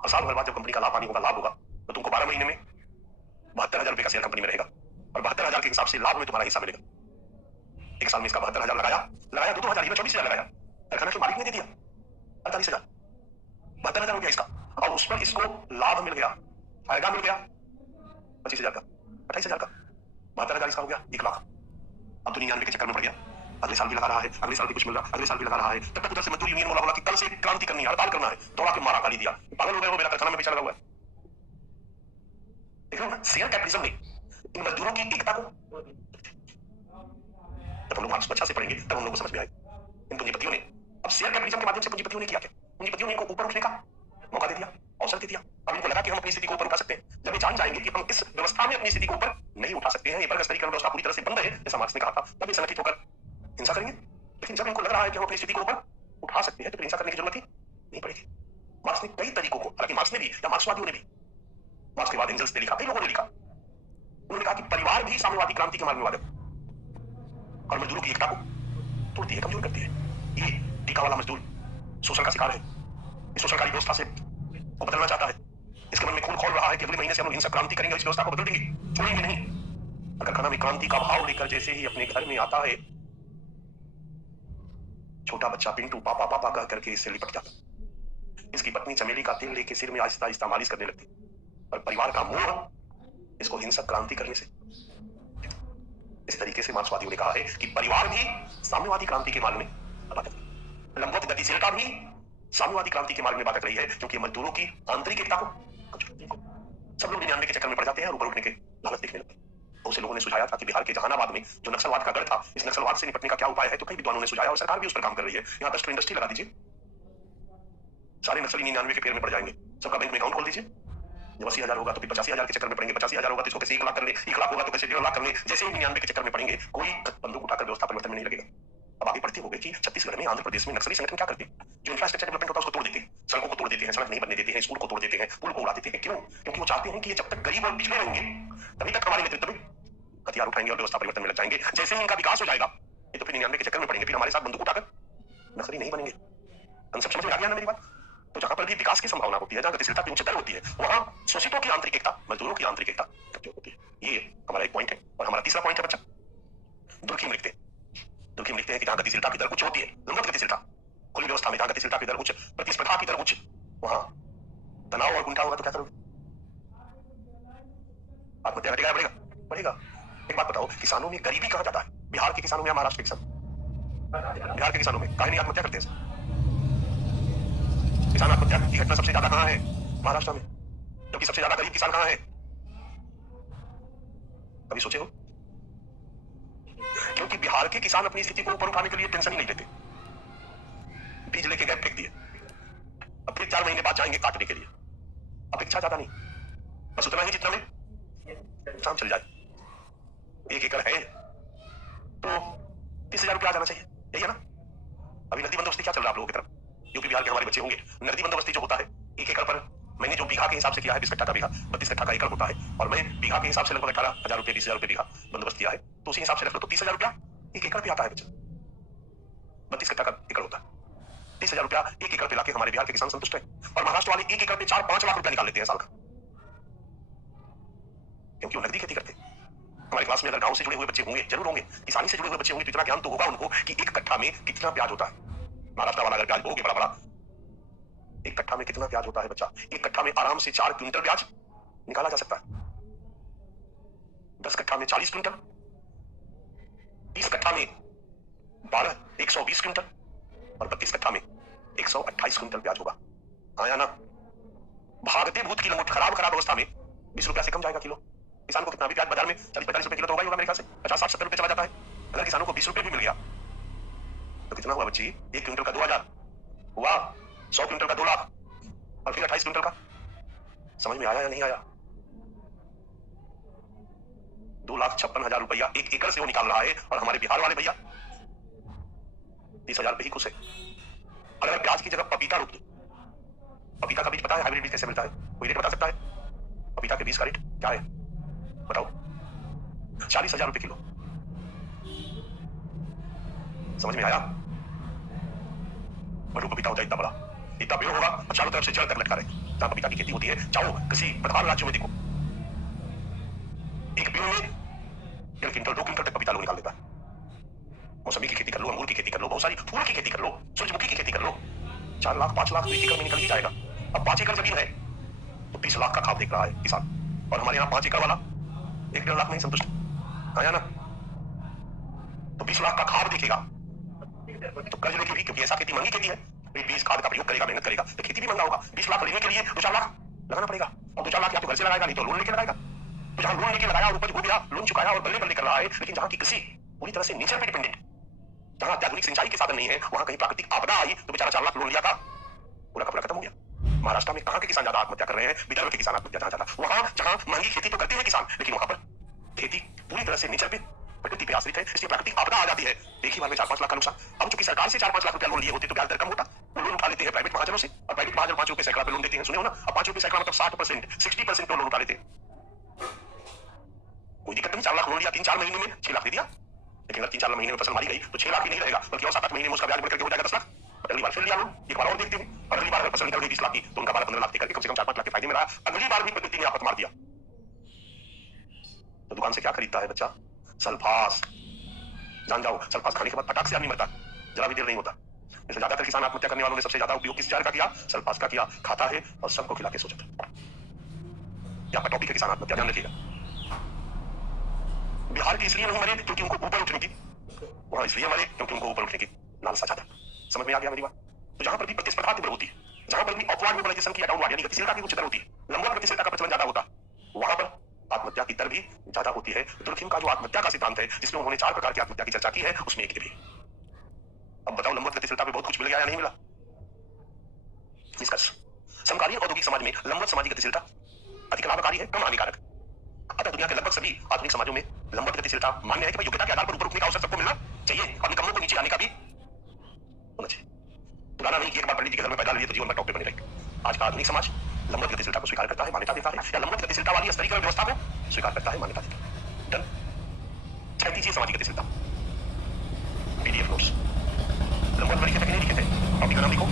और साल भर बाद जब कंपनी का लाभ होगा तो तुमको 12 महीने में 72,000 रुपए का शेयर कंपनी में रहेगा, और 72,000 के हिसाब से लाभ में तुम्हारा हिस्सा मिलेगा। एक साल में इसका 72,000 लगाया 2,000 में 24,000 लगाया, कारखाना के मालिक ने दे दिया 48,000, 72,000 हो गया इसका, और उस पर इसको लाभ मिल गया, फायदा मिल गया 25,000 का, 28,000 का, 72,000 इसका हो गया 1,00,000। अब तो 99 के चक्कर में पड़ गया, अगले साल भी लगा रहा है, अगले साल भी कुछ मिल रहा है, अगले साल भी लगा रहा है। तब तक उधर से मजदूर यूनियन बोला कि कल से क्रांति करनी है, हड़ताल करना है, दौड़ा के मारा गाली दिया, पागल हो गए हो, मेरा कारखाना में पैसा लगा हुआ है। देख रहे हो ना, शेयर कैपिटलिज्म ने इन मजदूरों की एकता को, जब हम लोग मार्क्स अच्छा से पढ़ेंगे तब हम लोग को समझ में आएगा। इन पूंजीपतियों ने, अब शेयर कैपिटलिज्म के माध्यम से पूंजीपतियों ने किया क्या? पूंजीपतियों ने इनको ऊपर उठने का मौका दे दिया, अवसर दे दिया। अब इनको लगा कि हम अपनी स्थिति को ऊपर उठा सकते हैं। जब ये जान जाएंगे कि हम इस व्यवस्था में अपनी स्थिति को ऊपर नहीं उठा सकते हैं, ये वर्ग स्तरीकरण व्यवस्था पूरी तरह से बंद है, जैसा मार्क्स ने कहा था, तब ये संगठित होकर हिंसा करेंगे। लेकिन जब इनको लग रहा है कि हम अपनी स्थिति को ऊपर उठा सकते हैं तो हिंसा करने की जरूरत ही नहीं पड़ेगी। मार्क्स ने कई तरीकों को, हालांकि मार्क्स ने भी या मार्क्सवादियों ने भी, मार्क्स के बाद एंजल्स ने लिखा, कई लोगों ने लिखा, उन्होंने कहा कि परिवार भी साम्यवादी क्रांति के मार्ग में वादक और मजदूरों की एकता को तोड़ती है, कमजोर करती है। ये टीका वाला मजदूर शोषण का शिकार है, इस शोषणकारी व्यवस्था से वो बदलना चाहता है, इसके मन में खून खोल रहा है कि अगले महीने से हम लोग हिंसक क्रांति करेंगे, इस व्यवस्था को बदल देंगे, छोड़ेंगे नहीं। अगर खाना में क्रांति का भाव लेकर जैसे ही अपने घर में आता है, छोटा बच्चा पिंटू पापा पापा कह करके इससे लिपट जाता। इसकी पत्नी चमेली का तेल लेके सिर में आहिस्ता आहिस्ता मालिश करने लगती, और परिवार का मोह इसको हिंसक क्रांति करने से। इस तरीके से मार्क्सवादियों ने कहा है कि परिवार भी साम्यवादी क्रांति के मार्ग में बाधक है, लंबवत गतिशीलता भी साम्यवादी क्रांति के मार्ग में बाधक रही है, क्योंकि मजदूरों की आंतरिक एकता को सब लोग 99 के चक्कर में पड़ जाते हैं और ऊपर उठने के लालच देखने लगते हैं। बहुत से लोगों ने सुझाया था कि बिहार के जहानाबाद में जो नक्सलवाद का गढ़ था, इस नक्सलवाद से निपटने का क्या उपाय है, तो कई विद्वानों ने सुझाया और सरकार भी उस पर काम कर रही है। यहाँ 10 इंडस्ट्री लगा दीजिए, सारे नक्सली 99 के फेर में पड़ जाएंगे। सबका बैंक में अकाउंट खोल दीजिए। जब 80,000 होगा तो फिर 85,000 के चक्कर में पड़ेंगे, 85,000 होगा तो इसको कैसे 1 लाख कर ले, 1 लाख होगा तो कैसे 1.5 लाख कर ले। जैसे ही 99 के चक्कर में पड़ेंगे, कोई बंदूक उठाकर व्यवस्था परिवर्तन में नहीं लगेगा। अब आगे बढ़ते हुए कि छत्तीसगढ़ में, आंध्र प्रदेश में नक्सली संगठन क्या करते हैं? जो इंफ्रास्ट्रक्चर डेवलपमेंट होता है उसको तोड़ देते हैं, सड़कों को तोड़ देते हैं, सड़क नहीं बनने देते हैं, स्कूल को तोड़ देते हैं, पुल को उड़ा देते हैं। क्यों? क्योंकि वो चाहते हैं कि ये जब तक गरीब और पिछड़े रहेंगे तभी तक हमारे नेतृत्व में हथियार उठाएंगे और व्यवस्था परिवर्तन में लग जाएंगे। जैसे ही इनका विकास हो जाएगा, ये तो फिर 99 के चक्कर में पड़ेंगे, फिर हमारे साथ बंदूक उठाकर नक्सली नहीं बनेंगे। कंसेप्ट समझ में आ गया ना मेरी बात? तो जहां पर भी विकास की संभावना होती है, जहां गतिशीलता की उच्चतर होती है, वहां शोषितों की आंतरिक एकता, मजदूरों की आंतरिक एकता जो होती है। ये हमारा एक पॉइंट है। और हमारा तीसरा पॉइंट है बच्चा, दुर्खीम लिखते हैं कि जहां गतिशीलता की दर उच्च होती है, लंबवत गतिशीलता, खुली व्यवस्था में जहां गतिशीलता की दर उच्च, प्रतिस्पर्धा की दर उच्च, वहां तनाव और कुंठा होगा तो क्या करोगे? आत्महत्या घटेगा या बढ़ेगा? बढ़ेगा। एक बात बताओ, किसानों में गरीबी कहां ज्यादा है? बिहार के किसानों में या महाराष्ट्र के किसान? बिहार के किसानों में। काहे नहीं आत्महत्या करते हैं? किसान आत्महत्या की घटना सबसे ज्यादा कहां है? महाराष्ट्र में। क्योंकि सबसे ज्यादा गरीब किसान कहां है? कभी सोचे हो? क्योंकि बिहार के किसान अपनी स्थिति को ऊपर उठाने के लिए टेंशन ही नहीं लेते। बीज लेके गए, फेंक दिए, अब फिर 4 महीने बाद जाएंगे काटने के लिए। अपेक्षा ज्यादा नहीं, बस उतना ही जितना में काम चल जाए। 1 एकड़ है तो 30,000 रुपया आ जाना चाहिए, यही है ना? अभी नकदी बंदोबस्ती क्या चल रहा है आप लोगों की तरफ? यूपी बिहार के हमारे बच्चे होंगे। नकदी बंदोबस्ती जो होता है 1 एकड़ पर, मैंने जो बीघा के हिसाब से किया है, 20 कट्ठा का बीघा, 32 कट्ठा का एकड़ होता है, और मैं बीघा के हिसाब से लगभग 18,000 रुपये, 20,000 रुपये बीघा बंदोबस्त किया है, तो उसी हिसाब से रख लो तो 30,000 रुपया 1 एकड़ पे आता है बच्चा। 32 कट्ठा का एकड़ होता है, 30,000 रुपया 1 एकड़ पे लाके हमारे बिहार के किसान संतुष्ट है। और महाराष्ट्र वाले 1 एकड़ पे 4-5 लाख रुपया निकाल लेते हैं साल का, क्योंकि वो नकदी खेती करते हैं। हमारे क्लास में अगर गांव से जुड़े हुए बच्चे होंगे, जरूर होंगे, किसानी से जुड़े हुए बच्चे होंगे, तो इतना ज्ञान तो होगा उनको कि 1 कट्ठा में कितना प्याज होता है। महाराष्ट्र वाला अगर प्याज बोगे बड़ा बड़ा, 1 कट्ठा में कितना प्याज होता है बच्चा? 1 कट्ठा में आराम से 4 क्विंटल प्याज निकाला जा सकता है। 10 कट्ठा में 40 क्विंटल, 30 कट्ठा में 12, 120 क्विंटल, और 32 कट्ठा में 128 क्विंटल प्याज होगा। आया ना? भागते भूत की लंगोट, खराब अवस्था में 20 रुपया से कम जाएगा किलो। किसान को कितना भी प्याज बाजार में 40-45 रुपए किलो तो होगा ही होगा मेरे ख्याल से, 50-60-70 रुपए चला जाता है। अगर किसानों को 20 रुपए भी मिल गया तो कितना हुआ बच्ची? 1 क्विंटल का 2,000 हुआ, 100 क्विंटल का 2 लाख, और फिर 28 क्विंटल का। समझ में आया या नहीं आया? 2,56,000 रुपया 1 एकड़ से वो निकाल रहा है, और हमारे बिहार वाले भैया 30,000 पे ही खुश है। अगर प्याज की जगह पपीता रोप दो, पपीता का बीज पता है हाइब्रिड बीज कैसे मिलता है? कोई रेट बता सकता है? पपीता के बीज का रेट क्या है बताओ? 40,000 रुपए किलो। समझ में आया? बड़ू पपीता होता है इतना बड़ा, इतना पेड़ होगा और चारों तरफ से जड़ तक लटका रहे। जहां पपीता की खेती होती है, चाहो किसी प्रधान राज्यों में देखो, एक पेड़ में 1.5 क्विंटल 2 क्विंटल तक पपीता लोग निकाल लेता है। मौसमी की खेती कर लो, अंगूर की खेती कर लो, बहुत सारी फूल की खेती कर लो, सूरजमुखी की खेती कर लो, 4 लाख 5 लाख तो 1 एकड़ में निकल ही जाएगा। अब 5 एकड़ जमीन है तो 20 लाख का खाद देख रहा है किसान, और हमारे यहाँ 5 एकड़ वाला 1-1.5 लाख में ही संतुष्ट। आया ना? तो 20 लाख का खाद देखेगा तो कर्ज लेके भी, क्योंकि ऐसा खेती महंगी खेती है, बीज खाद का प्रयोग करेगा, मेहनत करेगा, तो खेती भी महंगा होगा। 20 लाख लेने के लिए 2-4 लाख लगाना पड़ेगा, और 2-4 लाख या तो घर से लगाएगा, नहीं तो लोन लेके लगाएगा। तो जहां लोन लेके लगाया और उपज हो गया, लोन चुकाया और बल्ले बल्ले कर रहा है, लेकिन जहां की कृषि पूरी तरह से नेचर पे डिपेंडेंट, जहां अत्याधुनिक सिंचाई के साधन नहीं है, वहां कहीं प्राकृतिक आपदा आई तो बेचारा 4 लाख लोन लिया था, पूरा का पूरा खत्म हो गया। महाराष्ट्र में कहां के किसान ज्यादा आत्महत्या कर रहे हैं? विदर्भ के किसान आत्महत्या ज्यादा, वहां जहां महंगी खेती तो करते हैं किसान, लेकिन वहां पर खेती पूरी तरह से नेचर पे, प्रकृति पे आश्रित है, इसलिए प्राकृतिक आपदा आ जाती है, एक ही बार में 4-5 लाख का नुकसान। अब चूंकि सरकार से 4-5 लाख रुपया लोन लिए होते तो ब्याज दर कम होता, वो लोन उठा लेते हैं प्राइवेट महाजनों से, और प्राइवेट महाजन 5 रुपए सैकड़ा पे लोन देते हैं, सुने हो ना? अब 5 रुपए सैकड़ा मतलब 60%, 60% पे लोन उठा लेते हैं। कोई दिक्कत नहीं, 4 लाख लोन लिया, 3-4 महीने में 6 लाख दे दिया, लेकिन अगर 3-4 महीने में फसल मारी गई तो 6 लाख ही नहीं रहेगा, बल्कि और 7-8 महीने में उसका ब्याज बढ़कर के हो जाएगा 10 लाख। अगली बार फिर लिया लोन, एक बार और देखते हैं, और अगली बार अगर फसल निकल गई 20 लाख की तो उनका 12-15 लाख करके कम से कम 4-5 लाख के फायदे में रहा। अगली बार भी प्रकृति ने आफत मार दिया तो दुकान से क्या खरीदता है बच्चा? सल्फास। जान जाओ, सल्फास खाने के बाद फटाक से आदमी मरता, जरा भी देर नहीं होता। जैसे ज्यादातर किसान आत्महत्या करने वालों ने सबसे ज्यादा उपयोग किस जहर का किया? सल्फास का किया। खाता है और सबको खिला के सो जाता। या टॉपिक है किसान आत्महत्या, ध्यान रखिएगा। बिहार के इसलिए नहीं मरे क्योंकि उनको ऊपर उठने की, वहां इसलिए मरे क्योंकि उनको ऊपर उठने की लालसा ज्यादा। समझ में आ गया मेरी बात? तो जहां पर भी प्रतिस्पर्धा तीव्र होती है, जहां पर भी अपवार्ड मोबिलाइजेशन की या डाउनवार्ड यानी गतिशीलता की उच्च दर होती है, लंबवत गतिशीलता का प्रचलन ज्यादा होता है, वहां पर आत्महत्या की दर भी ज्यादा होती है। दुर्खिम का जो आत्महत्या का सिद्धांत है, जिसमें उन्होंने 4 प्रकार की आत्महत्या की चर्चा की है, उसमें एक ये भी। अब बताओ लंबवत गतिशीलता पे बहुत कुछ मिल गया या नहीं मिला? निष्कर्ष, समकालीन औद्योगिक समाज में लंबवत सामाजिक गतिशीलता अधिक लाभकारी है, कम हानिकारक। अतः दुनिया के लगभग सभी आधुनिक समाजों में लंबवत गतिशीलता मान्य है कि भाई योग्यता के आधार पर ऊपर उठने का अवसर सबको मिलना चाहिए और निकम्मों को नीचे आने का भी होना चाहिए। पुराना नहीं कि एक बार पंडित जी के घर में पैदा लिए तो जीवन में टॉप पे बने रहे। आज का आधुनिक समाज लंबवत गतिशीलता को स्वीकार करता है, मान्यता देता है, या लंबवत गतिशीलता वाली स्तरीकरण व्यवस्था को स्वीकार करता है, मान्यता देता है। डन। 37 सामाजिक गतिशीलता, पीडीएफ नोट्स। लंबवत में लिखे थे कि नहीं लिखे थे? टॉपिक का नाम लिखो।